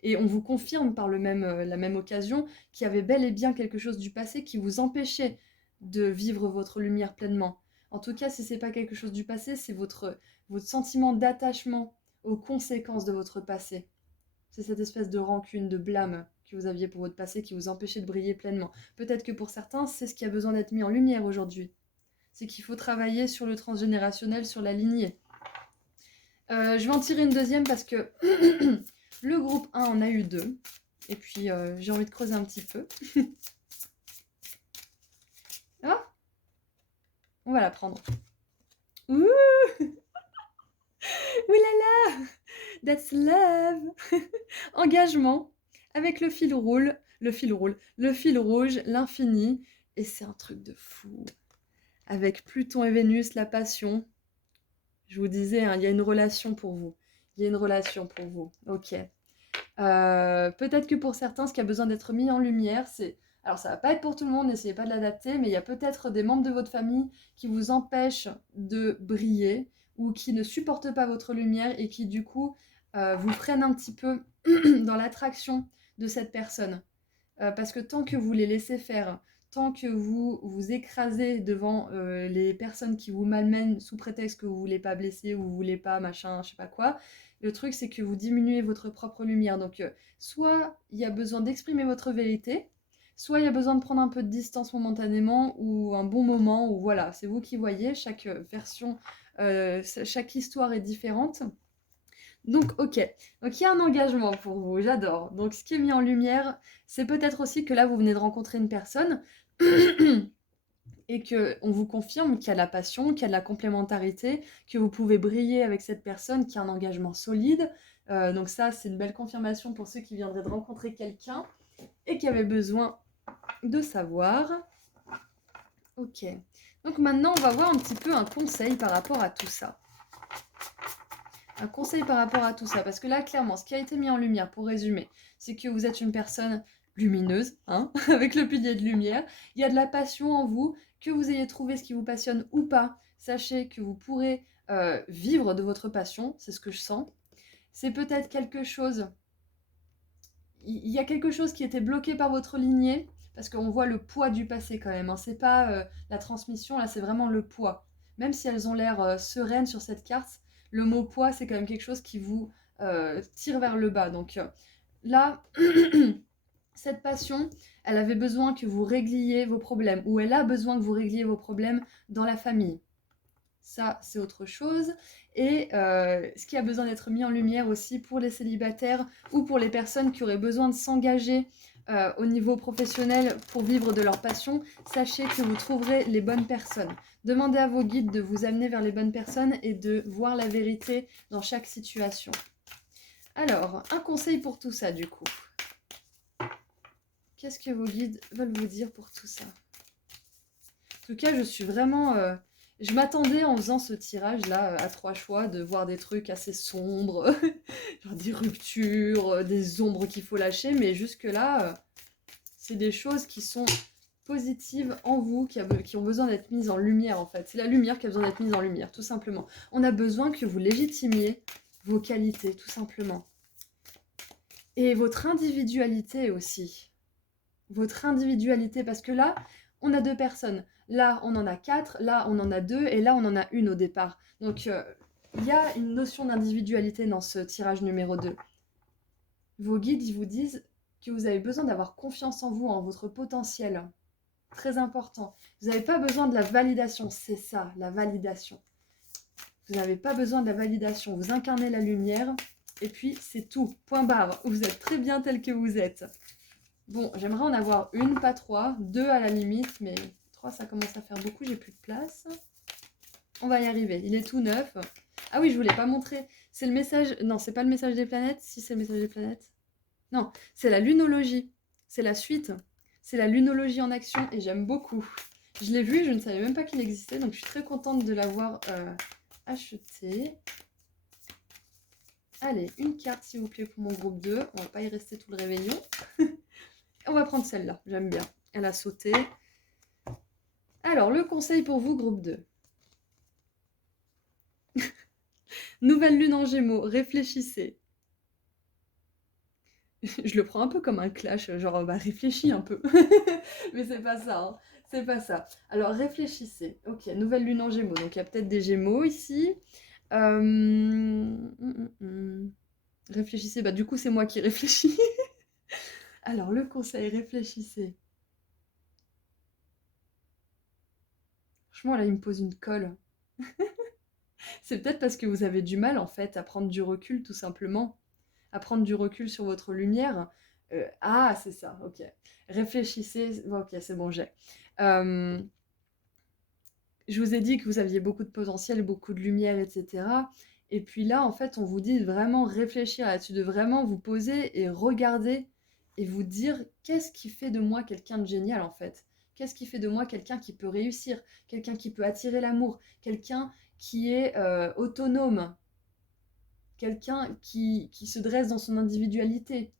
Et on vous confirme par la même occasion qu'il y avait bel et bien quelque chose du passé qui vous empêchait de vivre votre lumière pleinement. En tout cas, si ce n'est pas quelque chose du passé, c'est votre sentiment d'attachement aux conséquences de votre passé. C'est cette espèce de rancune, de blâme que vous aviez pour votre passé qui vous empêchait de briller pleinement. Peut-être que pour certains, c'est ce qui a besoin d'être mis en lumière aujourd'hui. C'est qu'il faut travailler sur le transgénérationnel, sur la lignée. Je vais en tirer une deuxième parce que le groupe 1 en a eu 2. Et puis, j'ai envie de creuser un petit peu. Ah, on va la prendre. Ouh, oulala, that's love. Engagement avec le fil rouge, l'infini. Et c'est un truc de fou. Avec Pluton et Vénus, la passion. Je vous disais, hein, il y a une relation pour vous. Il y a une relation pour vous. Ok. Peut-être que pour certains, ce qui a besoin d'être mis en lumière, c'est... Alors, ça va pas être pour tout le monde, n'essayez pas de l'adapter, mais il y a peut-être des membres de votre famille qui vous empêchent de briller ou qui ne supportent pas votre lumière et qui, du coup, vous freinent un petit peu dans l'attraction de cette personne. Parce que tant que vous les laissez faire, tant que vous vous écrasez devant les personnes qui vous malmènent sous prétexte que vous voulez pas blesser ou vous voulez pas machin, je sais pas quoi, le truc c'est que vous diminuez votre propre lumière. Donc soit il y a besoin d'exprimer votre vérité, soit il y a besoin de prendre un peu de distance momentanément ou un bon moment, ou voilà, c'est vous qui voyez, chaque version, chaque histoire est différente. Donc, ok. Donc, il y a un engagement pour vous, j'adore. Donc, ce qui est mis en lumière, c'est peut-être aussi que là, vous venez de rencontrer une personne et qu'on vous confirme qu'il y a de la passion, qu'il y a de la complémentarité, que vous pouvez briller avec cette personne, qu'il y a un engagement solide. Donc ça, c'est une belle confirmation pour ceux qui viendraient de rencontrer quelqu'un et qui avaient besoin de savoir. Ok. Donc maintenant, on va voir un petit peu un conseil par rapport à tout ça. Un conseil par rapport à tout ça, parce que là, clairement, ce qui a été mis en lumière, pour résumer, c'est que vous êtes une personne lumineuse, hein, avec le pilier de lumière. Il y a de la passion en vous, que vous ayez trouvé ce qui vous passionne ou pas. Sachez que vous pourrez vivre de votre passion, c'est ce que je sens. C'est peut-être quelque chose... Il y a quelque chose qui était bloqué par votre lignée, parce qu'on voit le poids du passé quand même, hein. C'est pas la transmission, là, c'est vraiment le poids. Même si elles ont l'air sereines sur cette carte, le mot poids, c'est quand même quelque chose qui vous tire vers le bas. Donc là, cette passion, elle avait besoin que vous régliez vos problèmes, ou elle a besoin que vous régliez vos problèmes dans la famille. Ça, c'est autre chose. Et ce qui a besoin d'être mis en lumière aussi pour les célibataires ou pour les personnes qui auraient besoin de s'engager au niveau professionnel pour vivre de leur passion, sachez que vous trouverez les bonnes personnes. Demandez à vos guides de vous amener vers les bonnes personnes et de voir la vérité dans chaque situation. Alors, un conseil pour tout ça du coup. Qu'est-ce que vos guides veulent vous dire pour tout ça? En tout cas, je suis vraiment... Je m'attendais en faisant ce tirage-là à 3 choix de voir des trucs assez sombres, genre des ruptures, des ombres qu'il faut lâcher, mais jusque-là, c'est des choses qui sont positives en vous, qui ont besoin d'être mises en lumière en fait. C'est la lumière qui a besoin d'être mise en lumière, tout simplement. On a besoin que vous légitimiez vos qualités, tout simplement. Et votre individualité aussi. Votre individualité, parce que là, on a 2 personnes. Là, on en a 4, là, on en a 2, et là, on en a une au départ. Donc, il y a une notion d'individualité dans ce tirage numéro 2. Vos guides, ils vous disent que vous avez besoin d'avoir confiance en vous, en votre potentiel. Très important. Vous n'avez pas besoin de la validation, c'est ça, la validation. Vous n'avez pas besoin de la validation. Vous incarnez la lumière Et puis, c'est tout. Point barre. Vous êtes très bien tel que vous êtes. Bon, j'aimerais en avoir une, pas trois. Deux à la limite, mais trois, ça commence à faire beaucoup. J'ai plus de place. On va y arriver. Il est tout neuf. Ah oui, je voulais pas montrer. C'est le message... Non, c'est pas le message des planètes. Si, c'est le message des planètes. Non, c'est la lunologie. C'est la suite. C'est la lunologie en action et j'aime beaucoup. Je l'ai vu, je ne savais même pas qu'il existait, donc je suis très contente de l'avoir acheté. Allez, une carte s'il vous plaît pour mon groupe 2. On va pas y rester tout le réveillon. On va prendre celle-là, j'aime bien. Elle a sauté. Alors, le conseil pour vous, groupe 2. Nouvelle lune en Gémeaux, réfléchissez. Je le prends un peu comme un clash, genre bah réfléchis un peu. Mais c'est pas ça, hein. C'est pas ça. Alors réfléchissez. Ok, nouvelle lune en Gémeaux, donc il y a peut-être des Gémeaux ici. Réfléchissez, bah du coup c'est moi qui réfléchis. Alors le conseil, réfléchissez. Franchement là il me pose une colle. C'est peut-être parce que vous avez du mal en fait à prendre du recul tout simplement. À prendre du recul sur votre lumière. Ah, c'est ça, ok. Réfléchissez. Bon, ok, c'est bon, j'ai. Euh, je vous ai dit que vous aviez beaucoup de potentiel, beaucoup de lumière, etc. Et puis là, en fait, on vous dit de vraiment réfléchir là-dessus, de vraiment vous poser et regarder et vous dire qu'est-ce qui fait de moi quelqu'un de génial, en fait. Qu'est-ce qui fait de moi quelqu'un qui peut réussir, quelqu'un qui peut attirer l'amour, quelqu'un qui est autonome, quelqu'un qui se dresse dans son individualité,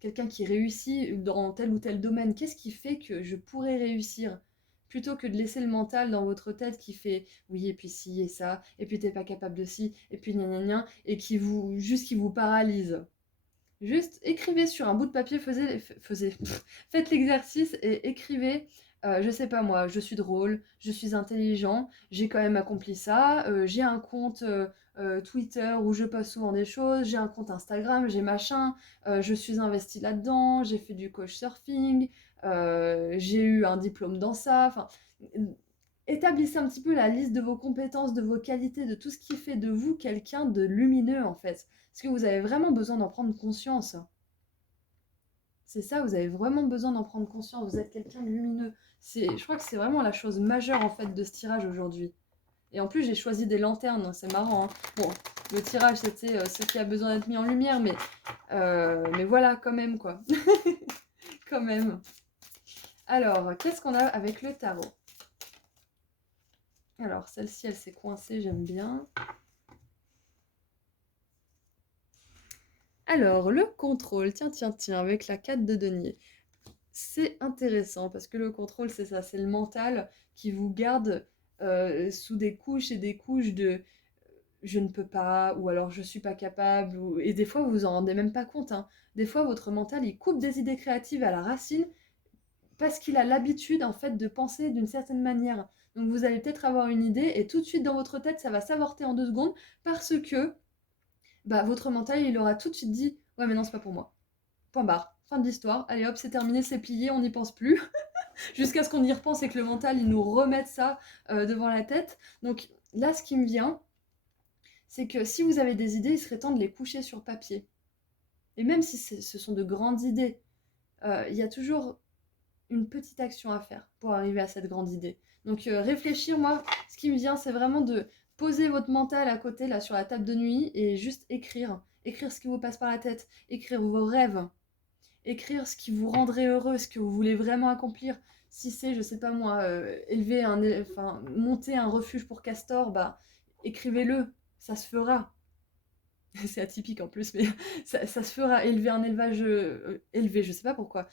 quelqu'un qui réussit dans tel ou tel domaine. Qu'est-ce qui fait que je pourrais réussir? Plutôt que de laisser le mental dans votre tête qui fait oui, et puis ci et ça, et puis t'es pas capable de ci, et puis gna gna gna, et qui vous paralyse. Juste écrivez sur un bout de papier, faites l'exercice et écrivez. Je sais pas moi, je suis drôle, je suis intelligent, j'ai quand même accompli ça, j'ai un compte Twitter où je poste souvent des choses, j'ai un compte Instagram, j'ai machin, je suis investie là-dedans, j'ai fait du couchsurfing, j'ai eu un diplôme dans ça. Enfin, établissez un petit peu la liste de vos compétences, de vos qualités, de tout ce qui fait de vous quelqu'un de lumineux en fait. Parce que vous avez vraiment besoin d'en prendre conscience. C'est ça, vous avez vraiment besoin d'en prendre conscience. Vous êtes quelqu'un de lumineux. Je crois que c'est vraiment la chose majeure en fait de ce tirage aujourd'hui. Et en plus, j'ai choisi des lanternes, hein, c'est marrant, hein. Bon, le tirage, c'était ce qui a besoin d'être mis en lumière, mais voilà, quand même, quoi. Quand même. Alors, qu'est-ce qu'on a avec le tarot? Alors, celle-ci, elle s'est coincée, j'aime bien. Alors, le contrôle, tiens, avec la 4 de denier. C'est intéressant parce que le contrôle, c'est ça, c'est le mental qui vous garde sous des couches et des couches de je ne peux pas, ou alors je suis pas capable, et des fois vous vous en rendez même pas compte, hein. Des fois, votre mental, il coupe des idées créatives à la racine parce qu'il a l'habitude en fait de penser d'une certaine manière. Donc vous allez peut-être avoir une idée et tout de suite dans votre tête, ça va s'avorter en 2 secondes parce que bah, votre mental, il aura tout de suite dit ouais mais non, c'est pas pour moi. Point barre. Fin de l'histoire. Allez hop, c'est terminé, c'est plié, on n'y pense plus. Jusqu'à ce qu'on y repense et que le mental, il nous remette ça devant la tête. Donc là, ce qui me vient, c'est que si vous avez des idées, il serait temps de les coucher sur papier. Et même si ce sont de grandes idées, il y a toujours une petite action à faire pour arriver à cette grande idée. Donc réfléchir, moi, ce qui me vient, c'est vraiment de poser votre mental à côté, là, sur la table de nuit, et juste écrire. Écrire ce qui vous passe par la tête, écrire vos rêves, écrire ce qui vous rendrait heureux, ce que vous voulez vraiment accomplir. Si c'est, je sais pas moi, monter un refuge pour castor, bah écrivez-le, ça se fera. C'est atypique en plus, mais ça se fera. Élever un élevage, élever, je sais pas pourquoi.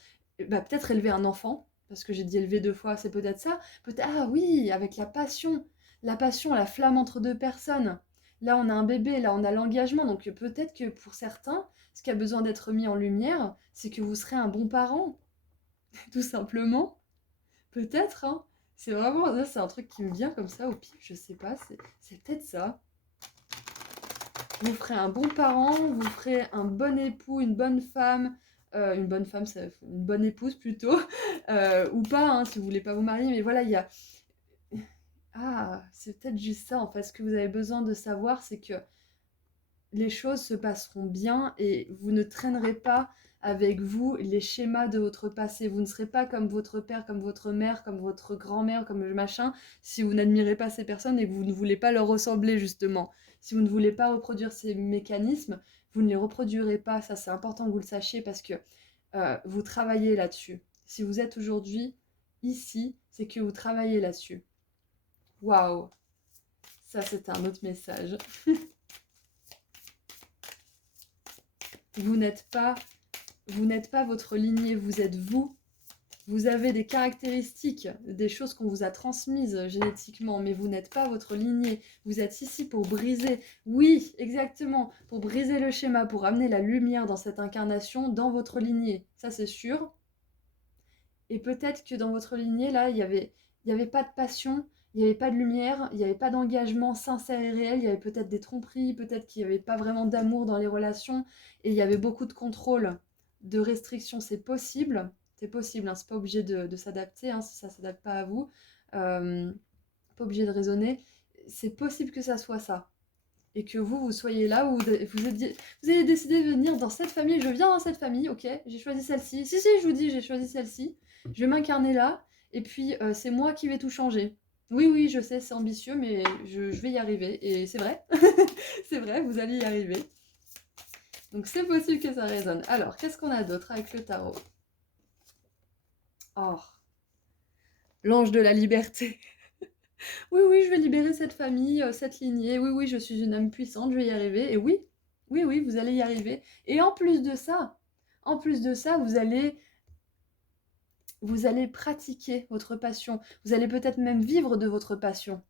Bah peut-être élever un enfant, parce que j'ai dit élever 2 fois, c'est peut-être ça. Peut-être, ah oui, avec la passion, la flamme entre deux personnes. Là, on a un bébé, là, on a l'engagement. Donc peut-être que pour certains, ce qui a besoin d'être mis en lumière, c'est que vous serez un bon parent, tout simplement. Peut-être, hein. C'est vraiment, là, c'est un truc qui me vient comme ça au pif, je sais pas, c'est peut-être ça. Vous ferez un bon parent, vous ferez un bon époux, une bonne femme, une bonne épouse plutôt, ou pas, hein, si vous voulez pas vous marier, mais voilà, il y a... Ah, c'est peut-être juste ça, en fait, ce que vous avez besoin de savoir, c'est que les choses se passeront bien et vous ne traînerez pas avec vous les schémas de votre passé. Vous ne serez pas comme votre père, comme votre mère, comme votre grand-mère, comme le machin, si vous n'admirez pas ces personnes et que vous ne voulez pas leur ressembler, justement. Si vous ne voulez pas reproduire ces mécanismes, vous ne les reproduirez pas. Ça, c'est important que vous le sachiez parce que vous travaillez là-dessus. Si vous êtes aujourd'hui ici, c'est que vous travaillez là-dessus. Waouh! Ça, c'est un autre message. Vous n'êtes pas votre lignée, vous êtes vous. Vous avez des caractéristiques, des choses qu'on vous a transmises génétiquement, mais vous n'êtes pas votre lignée. Vous êtes ici pour briser, oui, exactement, pour briser le schéma, pour amener la lumière dans cette incarnation, dans votre lignée. Ça, c'est sûr. Et peut-être que dans votre lignée, là, il y avait pas de passion, il n'y avait pas de lumière, il n'y avait pas d'engagement sincère et réel, il y avait peut-être des tromperies, peut-être qu'il n'y avait pas vraiment d'amour dans les relations, et il y avait beaucoup de contrôle, de restrictions. C'est possible, hein, c'est pas obligé de s'adapter, hein, si ça ne s'adapte pas à vous, pas obligé de raisonner. C'est possible que ça soit ça. Et que vous soyez là, où vous avez décidé de venir dans cette famille, je viens dans cette famille, ok, j'ai choisi celle-ci. Si, je vous dis, j'ai choisi celle-ci. Je vais m'incarner là, et puis c'est moi qui vais tout changer. Oui, je sais, c'est ambitieux, mais je vais y arriver. Et c'est vrai, c'est vrai, vous allez y arriver. Donc c'est possible que ça résonne. Alors, qu'est-ce qu'on a d'autre avec le tarot? Oh, l'ange de la liberté. Oui, je vais libérer cette famille, cette lignée. Oui, je suis une âme puissante, je vais y arriver. Et oui, vous allez y arriver. Et en plus de ça, vous allez pratiquer votre passion. Vous allez peut-être même vivre de votre passion.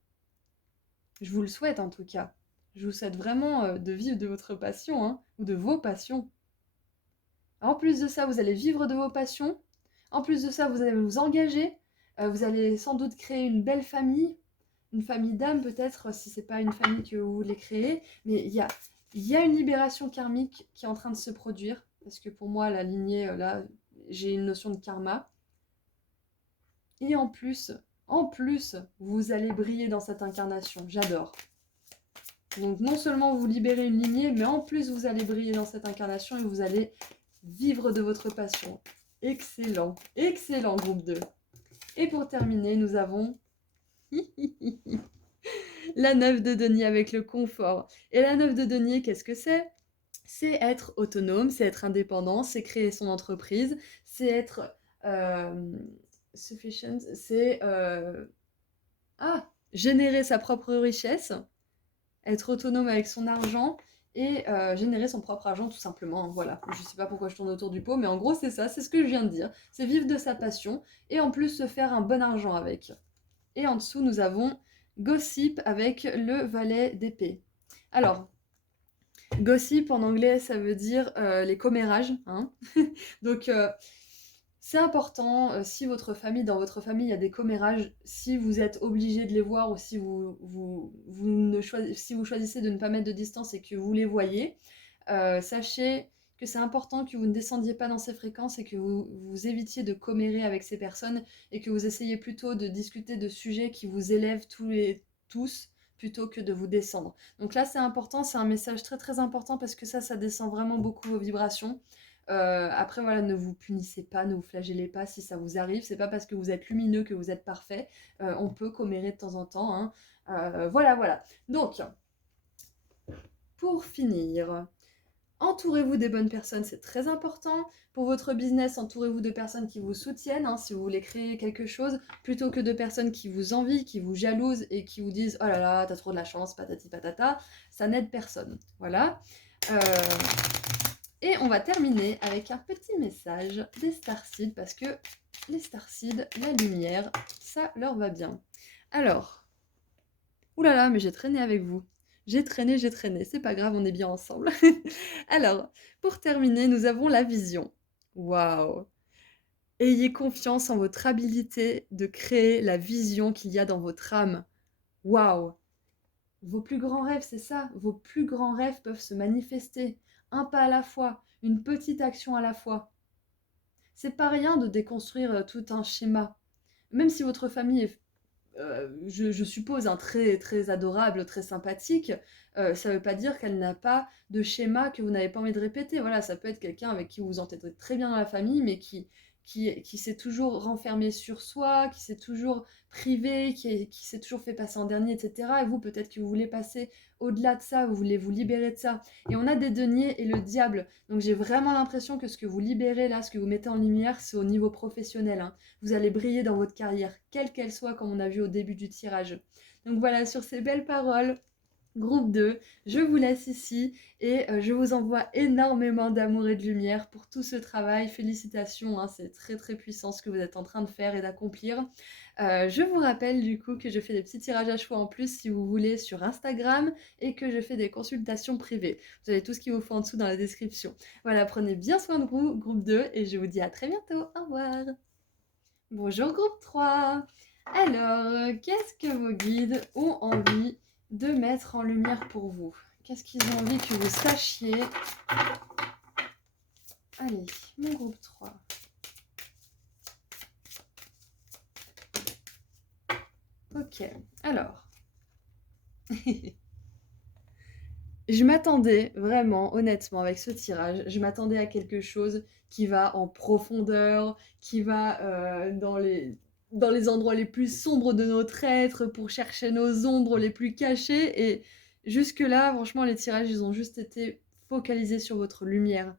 Je vous le souhaite en tout cas. Je vous souhaite vraiment de vivre de votre passion, hein, ou de vos passions. En plus de ça, vous allez vivre de vos passions. En plus de ça, vous allez vous engager. Vous allez sans doute créer une belle famille. Une famille d'âmes peut-être, si c'est pas une famille que vous voulez créer. Mais il y a une libération karmique qui est en train de se produire. Parce que pour moi, la lignée, là, j'ai une notion de karma. Et en plus, vous allez briller dans cette incarnation. J'adore. Donc non seulement vous libérez une lignée, mais en plus vous allez briller dans cette incarnation et vous allez vivre de votre passion. Excellent, excellent groupe 2. Et pour terminer, nous avons la 9 de denier avec le confort. Et la 9 de denier, qu'est-ce que c'est? C'est être autonome, c'est être indépendant, c'est créer son entreprise, c'est être sufficient, c'est générer sa propre richesse, être autonome avec son argent et générer son propre argent tout simplement. Voilà, je sais pas pourquoi je tourne autour du pot, mais en gros c'est ça, c'est ce que je viens de dire. C'est vivre de sa passion et en plus se faire un bon argent avec. Et en dessous nous avons gossip avec le valet d'épée. Alors, gossip en anglais ça veut dire les commérages, hein. Donc c'est important, si dans votre famille, il y a des commérages, si vous êtes obligé de les voir ou si si vous choisissez de ne pas mettre de distance et que vous les voyez, sachez que c'est important que vous ne descendiez pas dans ces fréquences et que vous évitiez de commérer avec ces personnes et que vous essayiez plutôt de discuter de sujets qui vous élèvent tous plutôt que de vous descendre. Donc là, c'est important, c'est un message très très important parce que ça descend vraiment beaucoup vos vibrations. Après, voilà, ne vous punissez pas, ne vous flagellez pas si ça vous arrive. C'est pas parce que vous êtes lumineux que vous êtes parfait. On peut commérer de temps en temps, hein. Voilà. Donc, pour finir, entourez-vous des bonnes personnes, c'est très important. Pour votre business, entourez-vous de personnes qui vous soutiennent, hein, si vous voulez créer quelque chose, plutôt que de personnes qui vous envient, qui vous jalousent et qui vous disent « Oh là là, t'as trop de la chance, patati patata ». Ça n'aide personne. Voilà. Et on va terminer avec un petit message des starseeds, parce que les starseeds, la lumière, ça leur va bien. Alors, oulala, mais j'ai traîné avec vous. J'ai traîné, c'est pas grave, on est bien ensemble. Alors, pour terminer, nous avons la vision. Waouh! Ayez confiance en votre habilité de créer la vision qu'il y a dans votre âme. Waouh! Vos plus grands rêves, c'est ça. Vos plus grands rêves peuvent se manifester. Un pas à la fois, une petite action à la fois. C'est pas rien de déconstruire tout un schéma. Même si votre famille je suppose, hein, très, très adorable, très sympathique, ça veut pas dire qu'elle n'a pas de schéma que vous n'avez pas envie de répéter. Voilà, ça peut être quelqu'un avec qui vous vous entendez très bien dans la famille, mais qui s'est toujours renfermé sur soi, qui s'est toujours privé, qui s'est toujours fait passer en dernier, etc. Et vous, peut-être que vous voulez passer au-delà de ça, vous voulez vous libérer de ça. Et on a des deniers et le diable. Donc j'ai vraiment l'impression que ce que vous libérez là, ce que vous mettez en lumière, c'est au niveau professionnel, hein. Vous allez briller dans votre carrière, quelle qu'elle soit, comme on a vu au début du tirage. Donc voilà, sur ces belles paroles, groupe 2, je vous laisse ici et je vous envoie énormément d'amour et de lumière pour tout ce travail. Félicitations, hein, c'est très très puissant ce que vous êtes en train de faire et d'accomplir. Je vous rappelle du coup que je fais des petits tirages à choix en plus si vous voulez sur Instagram et que je fais des consultations privées. Vous avez tout ce qu'il vous faut en dessous dans la description. Voilà, prenez bien soin de vous, groupe 2, et je vous dis à très bientôt. Au revoir. Bonjour groupe 3. Alors, qu'est-ce que vos guides ont envie de mettre en lumière pour vous? Qu'est-ce qu'ils ont envie que vous sachiez? Allez, mon groupe 3. Ok, alors. Je m'attendais vraiment, honnêtement, avec ce tirage, je m'attendais à quelque chose qui va en profondeur, qui va dans les endroits les plus sombres de notre être, pour chercher nos ombres les plus cachées. Et jusque-là, franchement, les tirages, ils ont juste été focalisés sur votre lumière.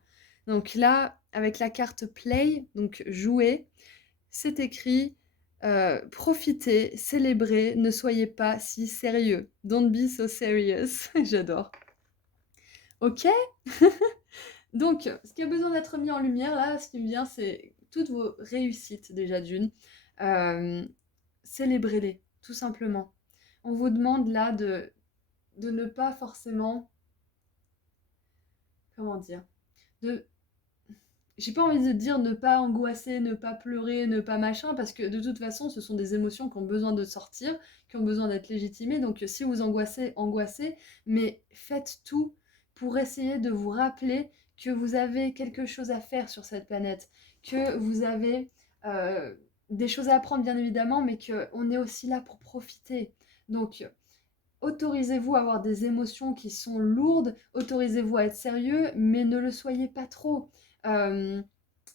Donc là, avec la carte Play, donc jouer, c'est écrit profitez, célébrez, ne soyez pas si sérieux. Don't be so serious. J'adore. Ok. Donc, ce qui a besoin d'être mis en lumière, là, ce qui me vient, c'est toutes vos réussites, déjà d'une. Célébrez-les, tout simplement. On vous demande là de ne pas forcément... Comment dire J'ai pas envie de dire ne pas angoisser, ne pas pleurer, ne pas machin, parce que de toute façon, ce sont des émotions qui ont besoin de sortir, qui ont besoin d'être légitimées. Donc, si vous angoissez, angoissez, mais faites tout pour essayer de vous rappeler que vous avez quelque chose à faire sur cette planète, que vous avez des choses à apprendre, bien évidemment, mais qu'on est aussi là pour profiter. Donc, autorisez-vous à avoir des émotions qui sont lourdes, autorisez-vous à être sérieux, mais ne le soyez pas trop.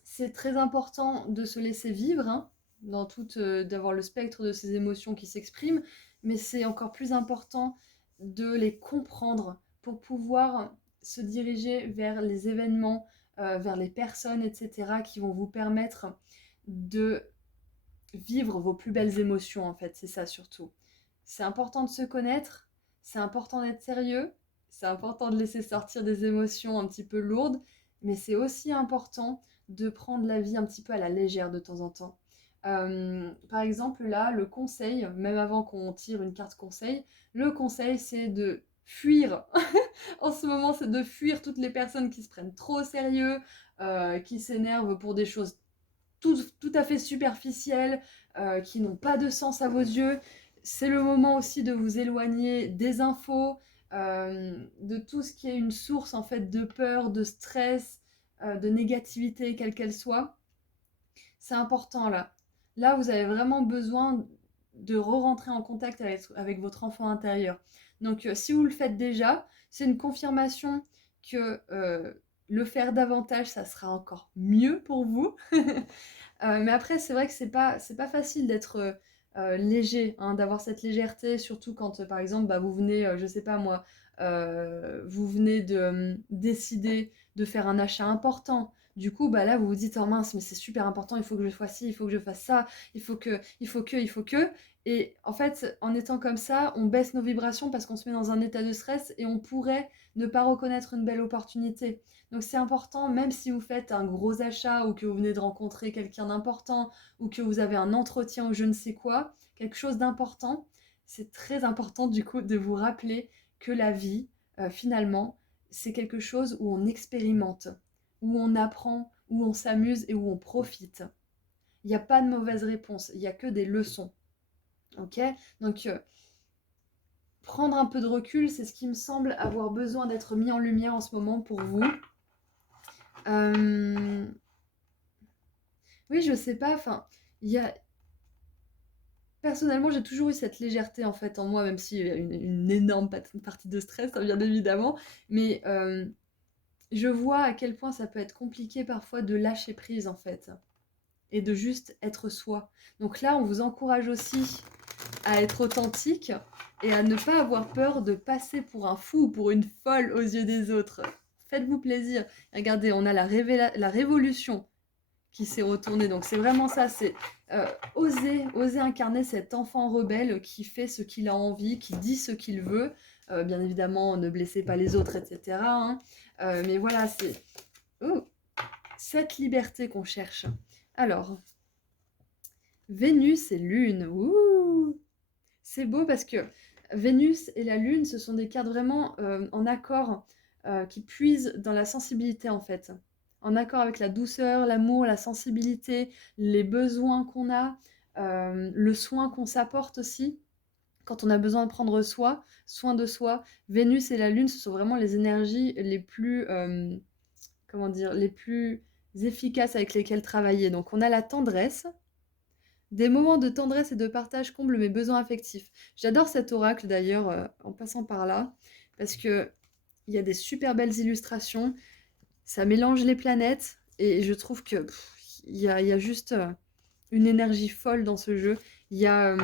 C'est très important de se laisser vivre, hein, d'avoir le spectre de ces émotions qui s'expriment, mais c'est encore plus important de les comprendre pour pouvoir se diriger vers les événements, vers les personnes, etc., qui vont vous permettre de vivre vos plus belles émotions, en fait, c'est ça surtout. C'est important de se connaître, c'est important d'être sérieux, c'est important de laisser sortir des émotions un petit peu lourdes, mais c'est aussi important de prendre la vie un petit peu à la légère de temps en temps. Par exemple, là, le conseil, même avant qu'on tire une carte conseil, le conseil, c'est de fuir. En ce moment, c'est de fuir toutes les personnes qui se prennent trop au sérieux, qui s'énervent pour des choses tout à fait superficielles, qui n'ont pas de sens à vos yeux. C'est le moment aussi de vous éloigner des infos, de tout ce qui est une source en fait de peur, de stress, de négativité, quelle qu'elle soit. C'est important là. Là, vous avez vraiment besoin de re-rentrer en contact avec votre enfant intérieur. Donc, si vous le faites déjà, c'est une confirmation que le faire davantage, ça sera encore mieux pour vous. Mais après, c'est vrai que c'est pas facile d'être léger, hein, d'avoir cette légèreté, surtout quand, par exemple, bah, vous venez, je sais pas moi, vous venez de décider de faire un achat important. Du coup, bah là, vous vous dites, oh mince, mais c'est super important, il faut que je fasse ci, il faut que je fasse ça, il faut que. Et en fait, en étant comme ça, on baisse nos vibrations parce qu'on se met dans un état de stress et on pourrait ne pas reconnaître une belle opportunité. Donc c'est important, même si vous faites un gros achat ou que vous venez de rencontrer quelqu'un d'important ou que vous avez un entretien ou je ne sais quoi, quelque chose d'important, c'est très important du coup de vous rappeler que la vie, finalement, c'est quelque chose où on expérimente, où on apprend, où on s'amuse et où on profite. Il n'y a pas de mauvaise réponse, il n'y a que des leçons. Ok? Donc, prendre un peu de recul, c'est ce qui me semble avoir besoin d'être mis en lumière en ce moment pour vous. Oui, je sais pas, enfin, il y a... Personnellement, j'ai toujours eu cette légèreté en fait en moi, même si une énorme partie de stress, hein, bien évidemment. Mais je vois à quel point ça peut être compliqué parfois de lâcher prise en fait et de juste être soi. Donc là, on vous encourage aussi à être authentique et à ne pas avoir peur de passer pour un fou ou pour une folle aux yeux des autres. Faites-vous plaisir. Regardez, on a la révolution qui s'est retournée. Donc c'est vraiment ça, c'est oser incarner cet enfant rebelle qui fait ce qu'il a envie, qui dit ce qu'il veut. Bien évidemment, ne blessez pas les autres, etc. Hein. Mais voilà, c'est cette liberté qu'on cherche. Alors, Vénus et Lune. Ouh, c'est beau parce que Vénus et la Lune, ce sont des cartes vraiment en accord, qui puisent dans la sensibilité en fait. En accord avec la douceur, l'amour, la sensibilité, les besoins qu'on a, le soin qu'on s'apporte aussi. Quand on a besoin de prendre soin de soi, Vénus et la Lune, ce sont vraiment les énergies les plus, comment dire, les plus efficaces avec lesquelles travailler. Donc on a la tendresse, des moments de tendresse et de partage comblent mes besoins affectifs. J'adore cet oracle d'ailleurs, en passant par là, parce que il y a des super belles illustrations, ça mélange les planètes, et je trouve que il y a juste une énergie folle dans ce jeu. Il y a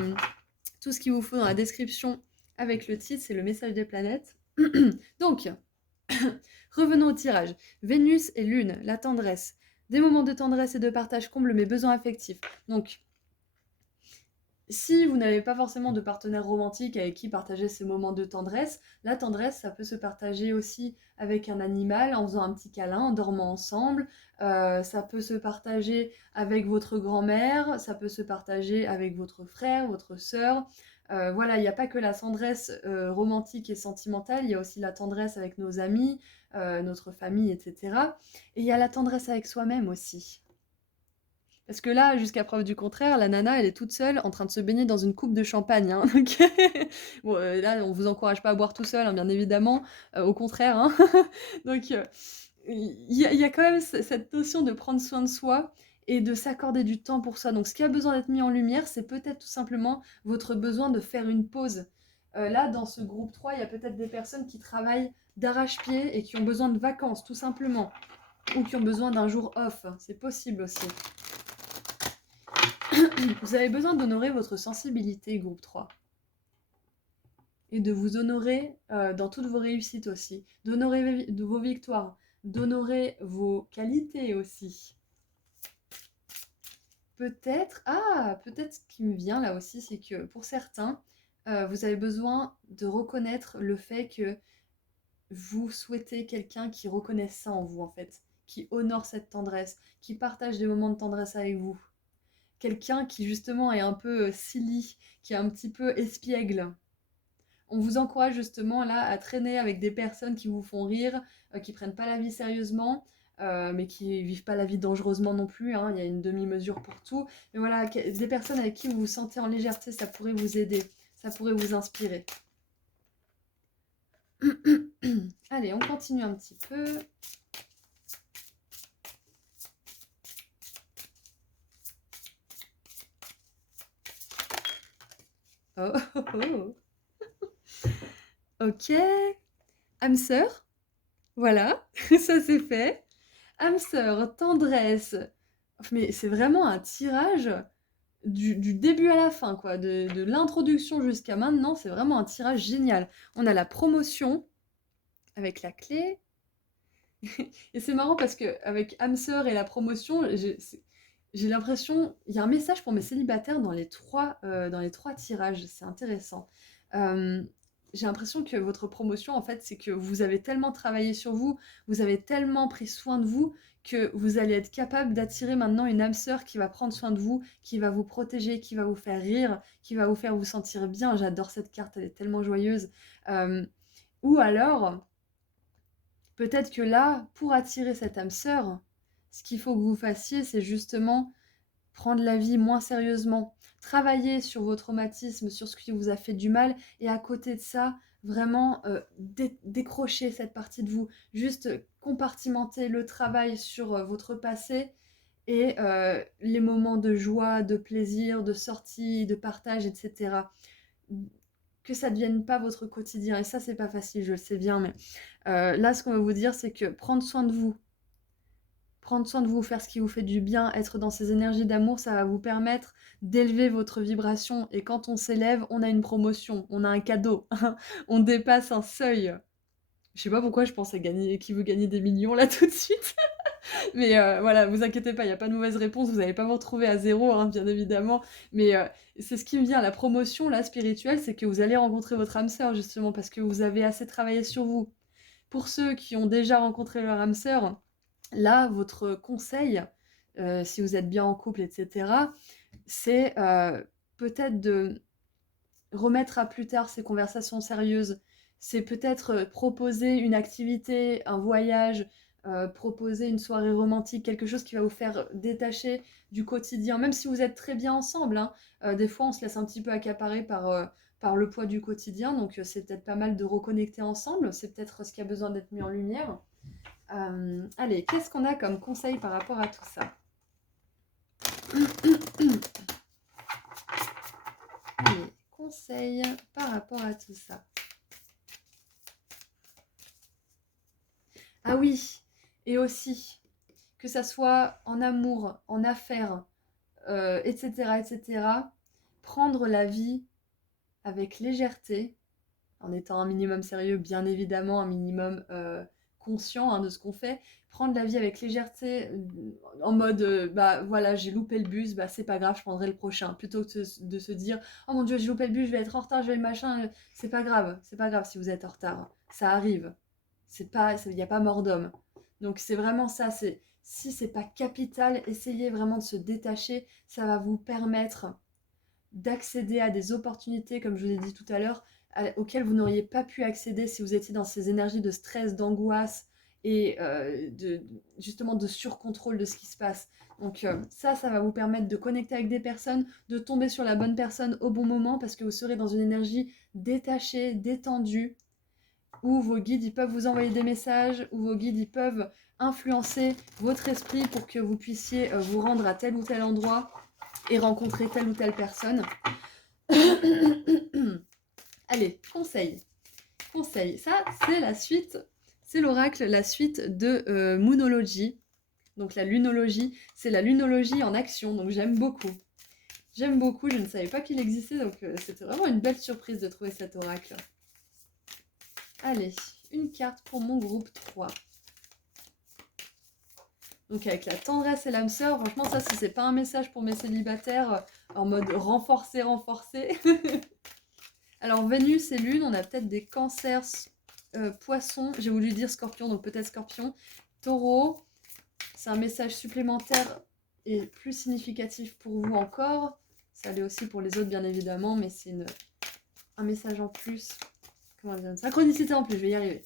tout ce qu'il vous faut dans la description avec le titre, c'est le message des planètes. Donc, revenons au tirage. Vénus et Lune, la tendresse. Des moments de tendresse et de partage comblent mes besoins affectifs. Donc, si vous n'avez pas forcément de partenaire romantique avec qui partager ces moments de tendresse, la tendresse, ça peut se partager aussi avec un animal en faisant un petit câlin, en dormant ensemble. Ça peut se partager avec votre grand-mère, ça peut se partager avec votre frère, votre sœur. Voilà, il n'y a pas que la tendresse romantique et sentimentale, il y a aussi la tendresse avec nos amis, notre famille, etc. Et il y a la tendresse avec soi-même aussi. Parce que là, jusqu'à preuve du contraire, la nana, elle est toute seule en train de se baigner dans une coupe de champagne. Hein. Donc, bon, là, on vous encourage pas à boire tout seul, hein, bien évidemment. Au contraire. Hein. Donc, il y a quand même cette notion de prendre soin de soi et de s'accorder du temps pour ça. Donc, ce qui a besoin d'être mis en lumière, c'est peut-être tout simplement votre besoin de faire une pause. Là, dans ce groupe 3, il y a peut-être des personnes qui travaillent d'arrache-pied et qui ont besoin de vacances, tout simplement. Ou qui ont besoin d'un jour off. C'est possible aussi. Vous avez besoin d'honorer votre sensibilité, groupe 3. Et de vous honorer dans toutes vos réussites aussi. D'honorer vos victoires. D'honorer vos qualités aussi. Peut-être ce qui me vient là aussi, c'est que pour certains, vous avez besoin de reconnaître le fait que vous souhaitez quelqu'un qui reconnaisse ça en vous, en fait. Qui honore cette tendresse. Qui partage des moments de tendresse avec vous. Quelqu'un qui justement est un peu silly, qui est un petit peu espiègle. On vous encourage justement là à traîner avec des personnes qui vous font rire, qui prennent pas la vie sérieusement, mais qui vivent pas la vie dangereusement non plus. Hein. Il y a une demi-mesure pour tout. Mais voilà, des personnes avec qui vous vous sentez en légèreté, ça pourrait vous aider, ça pourrait vous inspirer. Allez, on continue un petit peu. Oh, oh, oh. Ok, âme sœur, voilà, ça c'est fait. Âme sœur, tendresse, mais c'est vraiment un tirage du début à la fin, quoi, de l'introduction jusqu'à maintenant, c'est vraiment un tirage génial. On a la promotion avec la clé, et c'est marrant parce que avec âme sœur et la promotion, j'ai l'impression, il y a un message pour mes célibataires dans les trois tirages, c'est intéressant. Euh, j'ai l'impression que votre promotion, en fait, c'est que vous avez tellement travaillé sur vous, vous avez tellement pris soin de vous, que vous allez être capable d'attirer maintenant une âme sœur qui va prendre soin de vous, qui va vous protéger, qui va vous faire rire, qui va vous faire vous sentir bien. J'adore cette carte, elle est tellement joyeuse. Ou alors, peut-être que là, pour attirer cette âme sœur, ce qu'il faut que vous fassiez, c'est justement prendre la vie moins sérieusement, travailler sur vos traumatismes, sur ce qui vous a fait du mal, et à côté de ça, vraiment décrocher cette partie de vous, juste compartimenter le travail sur votre passé et les moments de joie, de plaisir, de sortie, de partage, etc. Que ça ne devienne pas votre quotidien. Et ça, c'est pas facile, je le sais bien, mais là, ce qu'on veut vous dire, c'est que prendre soin de vous, faire ce qui vous fait du bien, être dans ces énergies d'amour, ça va vous permettre d'élever votre vibration. Et quand on s'élève, on a une promotion, on a un cadeau, on dépasse un seuil. Je sais pas pourquoi je pense à gagner, qui veut gagner des millions là tout de suite. Mais voilà, vous inquiétez pas, il n'y a pas de mauvaise réponse, vous n'allez pas vous retrouver à zéro, hein, bien évidemment. Mais c'est ce qui me vient, la promotion là, spirituelle, c'est que vous allez rencontrer votre âme sœur, justement, parce que vous avez assez travaillé sur vous. Pour ceux qui ont déjà rencontré leur âme sœur, là, votre conseil, si vous êtes bien en couple, etc., c'est peut-être de remettre à plus tard ces conversations sérieuses. C'est peut-être proposer une activité, un voyage, proposer une soirée romantique, quelque chose qui va vous faire détacher du quotidien, même si vous êtes très bien ensemble, hein. Des fois, on se laisse un petit peu accaparer par le poids du quotidien, donc c'est peut-être pas mal de reconnecter ensemble, c'est peut-être ce qui a besoin d'être mis en lumière. Allez, qu'est-ce qu'on a comme conseil par rapport à tout ça? Allez, conseils par rapport à tout ça. Ah oui, et aussi, que ça soit en amour, en affaires, etc., etc., prendre la vie avec légèreté, en étant un minimum sérieux, bien évidemment, un minimum conscient, hein, de ce qu'on fait. Prendre la vie avec légèreté, en mode, bah voilà, j'ai loupé le bus, bah c'est pas grave, je prendrai le prochain. Plutôt que de se dire, oh mon Dieu, j'ai loupé le bus, je vais être en retard, je vais le machin. C'est pas grave si vous êtes en retard. Ça arrive. Il n'y a pas mort d'homme. Donc c'est vraiment ça, si c'est pas capital, essayez vraiment de se détacher, ça va vous permettre d'accéder à des opportunités, comme je vous ai dit tout à l'heure, auxquelles vous n'auriez pas pu accéder si vous étiez dans ces énergies de stress, d'angoisse et justement de surcontrôle de ce qui se passe. Donc ça va vous permettre de connecter avec des personnes, de tomber sur la bonne personne au bon moment, parce que vous serez dans une énergie détachée, détendue, où vos guides ils peuvent vous envoyer des messages, où vos guides ils peuvent influencer votre esprit pour que vous puissiez vous rendre à tel ou tel endroit et rencontrer telle ou telle personne. Allez, conseil. Ça, c'est la suite, c'est l'oracle, la suite de Moonology. Donc la lunologie, c'est la lunologie en action, donc j'aime beaucoup. J'aime beaucoup, je ne savais pas qu'il existait, donc c'était vraiment une belle surprise de trouver cet oracle. Allez, une carte pour mon groupe 3. Donc avec la tendresse et l'âme sœur, franchement ça, si c'est pas un message pour mes célibataires en mode renforcer. Alors Vénus et Lune, on a peut-être des cancers, poissons, j'ai voulu dire scorpion, donc peut-être scorpion. Taureau, c'est un message supplémentaire et plus significatif pour vous encore. Ça l'est aussi pour les autres bien évidemment, mais c'est un message en plus. Comment dire, une synchronicité en plus, je vais y arriver.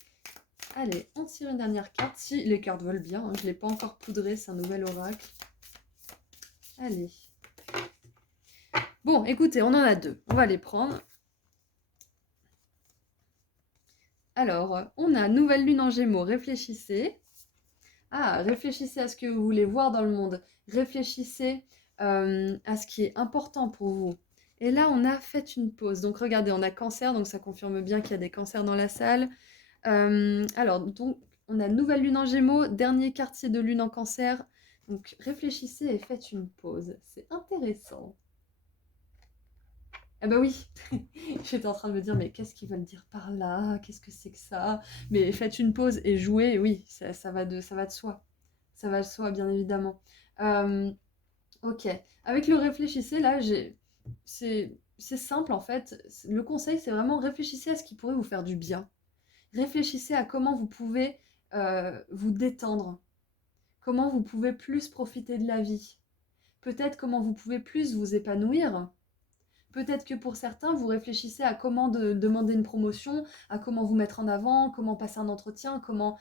Allez, on tire une dernière carte, si les cartes veulent bien, hein. Je ne l'ai pas encore poudré, c'est un nouvel oracle. Allez. Bon, écoutez, on en a deux, on va les prendre. Alors, on a nouvelle lune en Gémeaux, réfléchissez. Ah, réfléchissez à ce que vous voulez voir dans le monde. Réfléchissez à ce qui est important pour vous. Et là, on a fait une pause. Donc, regardez, on a cancer, donc ça confirme bien qu'il y a des cancers dans la salle. Alors, donc, on a nouvelle lune en Gémeaux, dernier quartier de lune en cancer. Donc, réfléchissez et faites une pause. C'est intéressant. Ah bah oui, j'étais en train de me dire, mais qu'est-ce qu'ils veulent dire par là? Qu'est-ce que c'est que ça? Mais faites une pause et jouez, oui, ça va de soi. Ça va de soi, bien évidemment. Ok, avec le réfléchissez, là, c'est simple en fait. Le conseil, c'est vraiment réfléchissez à ce qui pourrait vous faire du bien. Réfléchissez à comment vous pouvez vous détendre, comment vous pouvez plus profiter de la vie, peut-être comment vous pouvez plus vous épanouir. Peut-être que pour certains, vous réfléchissez à comment demander une promotion, à comment vous mettre en avant, comment passer un entretien, comment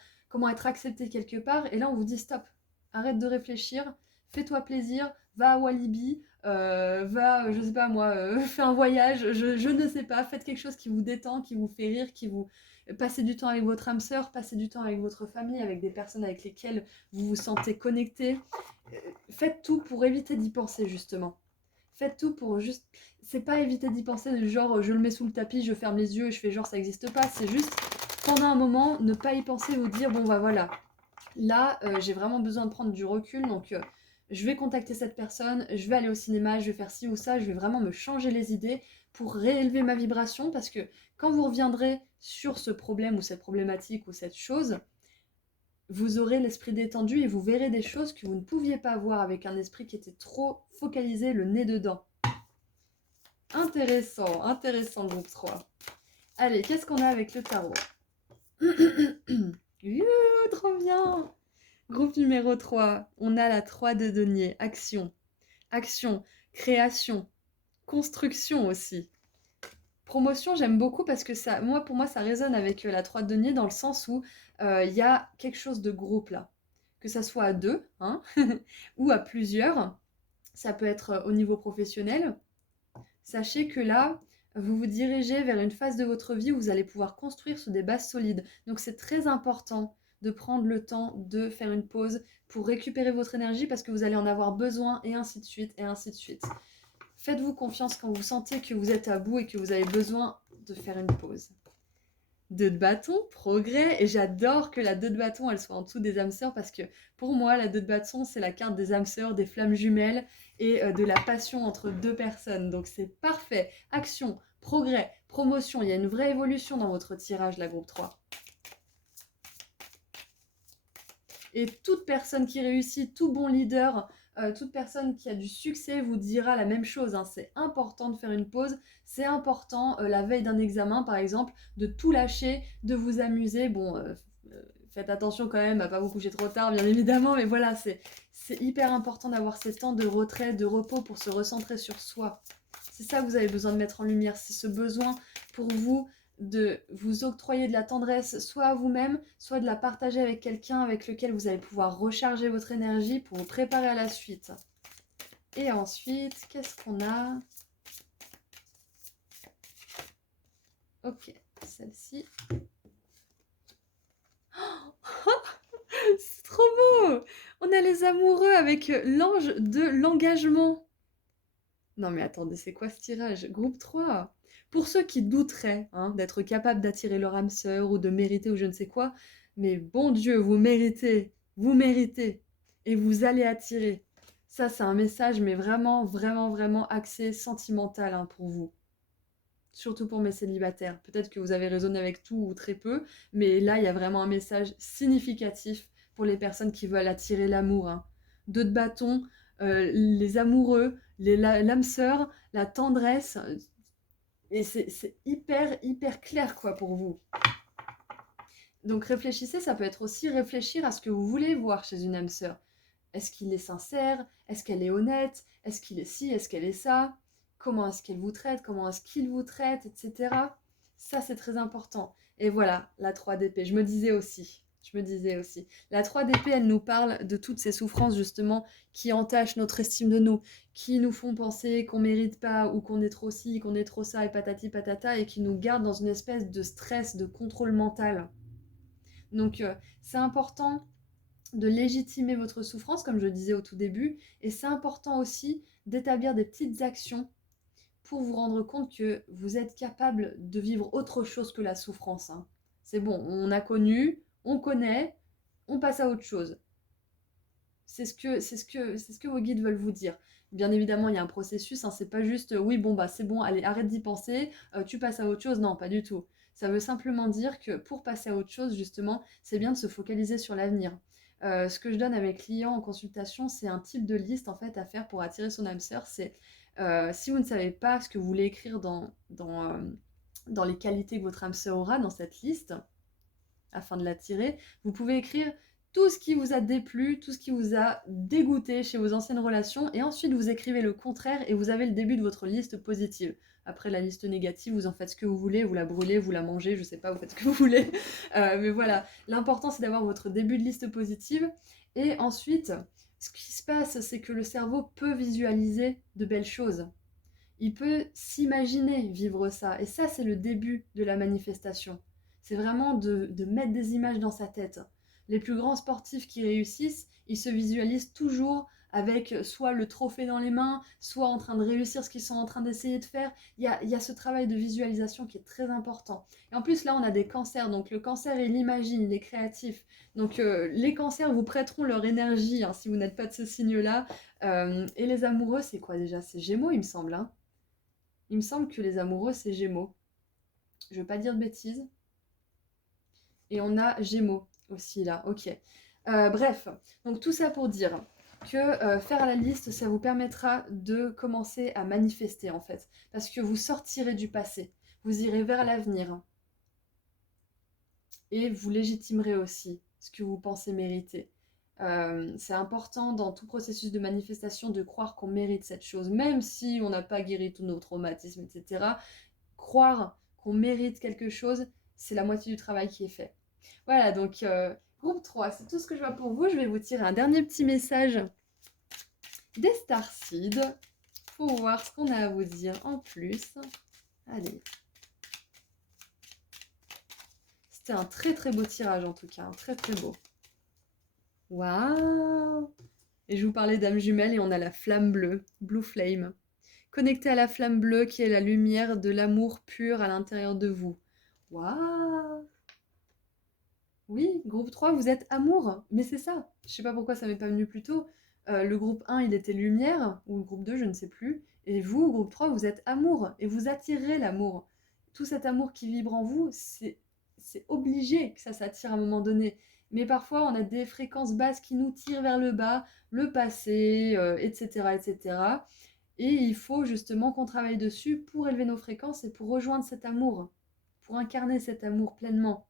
être accepté quelque part. Et là, on vous dit stop, arrête de réfléchir, fais-toi plaisir, va à Walibi, va, je sais pas moi, fais un voyage, je ne sais pas, faites quelque chose qui vous détend, qui vous fait rire, qui vous... Passez du temps avec votre âme sœur, passez du temps avec votre famille, avec des personnes avec lesquelles vous vous sentez connecté. Faites tout pour éviter d'y penser, justement. Faites tout pour juste... C'est pas éviter d'y penser du genre je le mets sous le tapis, je ferme les yeux et je fais genre ça n'existe pas. C'est juste pendant un moment ne pas y penser, vous dire bon bah voilà, là j'ai vraiment besoin de prendre du recul, donc je vais contacter cette personne, je vais aller au cinéma, je vais faire ci ou ça, je vais vraiment me changer les idées pour réélever ma vibration, parce que quand vous reviendrez sur ce problème ou cette problématique ou cette chose, vous aurez l'esprit détendu et vous verrez des choses que vous ne pouviez pas voir avec un esprit qui était trop focalisé, le nez dedans. Intéressant, intéressant groupe 3. Allez, qu'est-ce qu'on a avec le tarot? Trop bien. Groupe numéro 3, on a la 3 de denier, action. Action, création, construction aussi. Promotion, j'aime beaucoup parce que ça, pour moi, ça résonne avec la 3 de denier dans le sens où il y a quelque chose de groupe là. Que ça soit à deux, hein, ou à plusieurs. Ça peut être au niveau professionnel. Sachez que là, vous vous dirigez vers une phase de votre vie où vous allez pouvoir construire sur des bases solides. Donc c'est très important de prendre le temps de faire une pause pour récupérer votre énergie parce que vous allez en avoir besoin et ainsi de suite et ainsi de suite. Faites-vous confiance quand vous sentez que vous êtes à bout et que vous avez besoin de faire une pause. 2 de bâton, progrès, et j'adore que la 2 de bâton elle soit en dessous des âmes sœurs parce que pour moi la 2 de bâton c'est la carte des âmes sœurs, des flammes jumelles et de la passion entre deux personnes, donc c'est parfait. Action, progrès, promotion, il y a une vraie évolution dans votre tirage la groupe 3. Et toute personne qui réussit, tout bon leader, toute personne qui a du succès vous dira la même chose, hein. C'est important de faire une pause, c'est important la veille d'un examen par exemple, de tout lâcher, de vous amuser. Bon, faites attention quand même à pas vous coucher trop tard bien évidemment, mais voilà, c'est hyper important d'avoir ces temps de retrait, de repos pour se recentrer sur soi. C'est ça que vous avez besoin de mettre en lumière, c'est ce besoin pour vous de vous octroyer de la tendresse, soit à vous-même, soit de la partager avec quelqu'un avec lequel vous allez pouvoir recharger votre énergie pour vous préparer à la suite. Et ensuite, qu'est-ce qu'on a? Ok, celle-ci. C'est trop beau! On a les amoureux avec l'ange de l'engagement. Non mais attendez, c'est quoi ce tirage? Groupe 3. Pour ceux qui douteraient d'être capables d'attirer leur âme sœur ou de mériter ou je ne sais quoi, mais bon Dieu, vous méritez, et vous allez attirer. Ça, c'est un message, mais vraiment, vraiment, vraiment axé sentimental pour vous. Surtout pour mes célibataires. Peut-être que vous avez raisonné avec tout ou très peu, mais là, il y a vraiment un message significatif pour les personnes qui veulent attirer l'amour. 2 de bâton, les amoureux, l'âme sœur, la tendresse, et c'est hyper, hyper clair quoi pour vous. Donc réfléchissez, ça peut être aussi réfléchir à ce que vous voulez voir chez une âme sœur. Est-ce qu'il est sincère? Est-ce qu'elle est honnête? Est-ce qu'il est ci? Est-ce qu'elle est ça? Comment est-ce qu'elle vous traite? Comment est-ce qu'il vous traite? Etc. Ça, c'est très important. Et voilà, la 3 d'épée. Je me disais aussi. La 3 d'épée, elle nous parle de toutes ces souffrances, justement, qui entachent notre estime de nous, qui nous font penser qu'on mérite pas, ou qu'on est trop ci, qu'on est trop ça, et patati patata, et qui nous gardent dans une espèce de stress, de contrôle mental. Donc, c'est important de légitimer votre souffrance, comme je disais au tout début, et c'est important aussi d'établir des petites actions pour vous rendre compte que vous êtes capable de vivre autre chose que la souffrance. C'est bon, on a connu, on connaît, on passe à autre chose. C'est ce que vos guides veulent vous dire. Bien évidemment, il y a un processus, c'est pas juste oui, bon, bah c'est bon, allez, arrête d'y penser, tu passes à autre chose. Non, pas du tout. Ça veut simplement dire que pour passer à autre chose, justement, c'est bien de se focaliser sur l'avenir. Ce que je donne à mes clients en consultation, c'est un type de liste en fait à faire pour attirer son âme sœur. C'est si vous ne savez pas ce que vous voulez écrire dans les qualités que votre âme sœur aura dans cette liste, afin de l'attirer, vous pouvez écrire tout ce qui vous a déplu, tout ce qui vous a dégoûté chez vos anciennes relations, et ensuite vous écrivez le contraire et vous avez le début de votre liste positive. Après la liste négative, vous en faites ce que vous voulez, vous la brûlez, vous la mangez, je sais pas, vous faites ce que vous voulez. Mais voilà, l'important c'est d'avoir votre début de liste positive, et ensuite, ce qui se passe, c'est que le cerveau peut visualiser de belles choses. Il peut s'imaginer vivre ça, et ça c'est le début de la manifestation. C'est vraiment de mettre des images dans sa tête. Les plus grands sportifs qui réussissent, ils se visualisent toujours avec soit le trophée dans les mains, soit en train de réussir ce qu'ils sont en train d'essayer de faire. Il y a ce travail de visualisation qui est très important. Et en plus, là, on a des cancers. Donc, le cancer, il imagine, il est créatif. Donc, les cancers vous prêteront leur énergie hein, si vous n'êtes pas de ce signe-là. Et les amoureux, c'est quoi déjà? C'est Gémeaux, il me semble. Hein. Il me semble que les amoureux, c'est Gémeaux. Je ne veux pas dire de bêtises. Et on a Gémeaux aussi là, ok. Bref, donc tout ça pour dire que faire la liste, ça vous permettra de commencer à manifester en fait. Parce que vous sortirez du passé, vous irez vers l'avenir. Et vous légitimerez aussi ce que vous pensez mériter. C'est important dans tout processus de manifestation de croire qu'on mérite cette chose, même si on n'a pas guéri tous nos traumatismes, etc. Croire qu'on mérite quelque chose, c'est la moitié du travail qui est fait. Voilà, donc groupe 3, c'est tout ce que je vois pour vous. Je vais vous tirer un dernier petit message des Starseeds pour voir ce qu'on a à vous dire en plus. Allez. C'était un très très beau tirage en tout cas, très très beau. Waouh! Et je vous parlais d'âme jumelle et on a la flamme bleue, Blue Flame. Connectée à la flamme bleue qui est la lumière de l'amour pur à l'intérieur de vous. Waouh! Oui, groupe 3, vous êtes amour, mais c'est ça. Je sais pas pourquoi ça m'est pas venu plus tôt. Le groupe 1, il était lumière, ou le groupe 2, je ne sais plus. Et vous, groupe 3, vous êtes amour, et vous attirez l'amour. Tout cet amour qui vibre en vous, c'est obligé que ça s'attire à un moment donné. Mais parfois, on a des fréquences basses qui nous tirent vers le bas, le passé, etc., etc. Et il faut justement qu'on travaille dessus pour élever nos fréquences et pour rejoindre cet amour, pour incarner cet amour pleinement.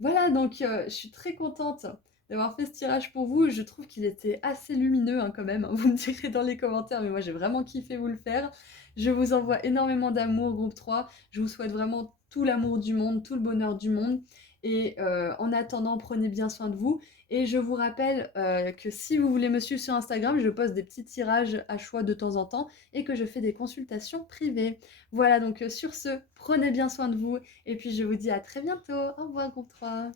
Voilà, donc je suis très contente d'avoir fait ce tirage pour vous. Je trouve qu'il était assez lumineux hein, quand même. Vous me direz dans les commentaires, mais moi j'ai vraiment kiffé vous le faire. Je vous envoie énormément d'amour, groupe 3. Je vous souhaite vraiment tout l'amour du monde, tout le bonheur du monde. Et en attendant, prenez bien soin de vous. Et je vous rappelle que si vous voulez me suivre sur Instagram, je poste des petits tirages à choix de temps en temps et que je fais des consultations privées. Voilà, donc sur ce, prenez bien soin de vous. Et puis je vous dis à très bientôt. Au revoir, groupe 3.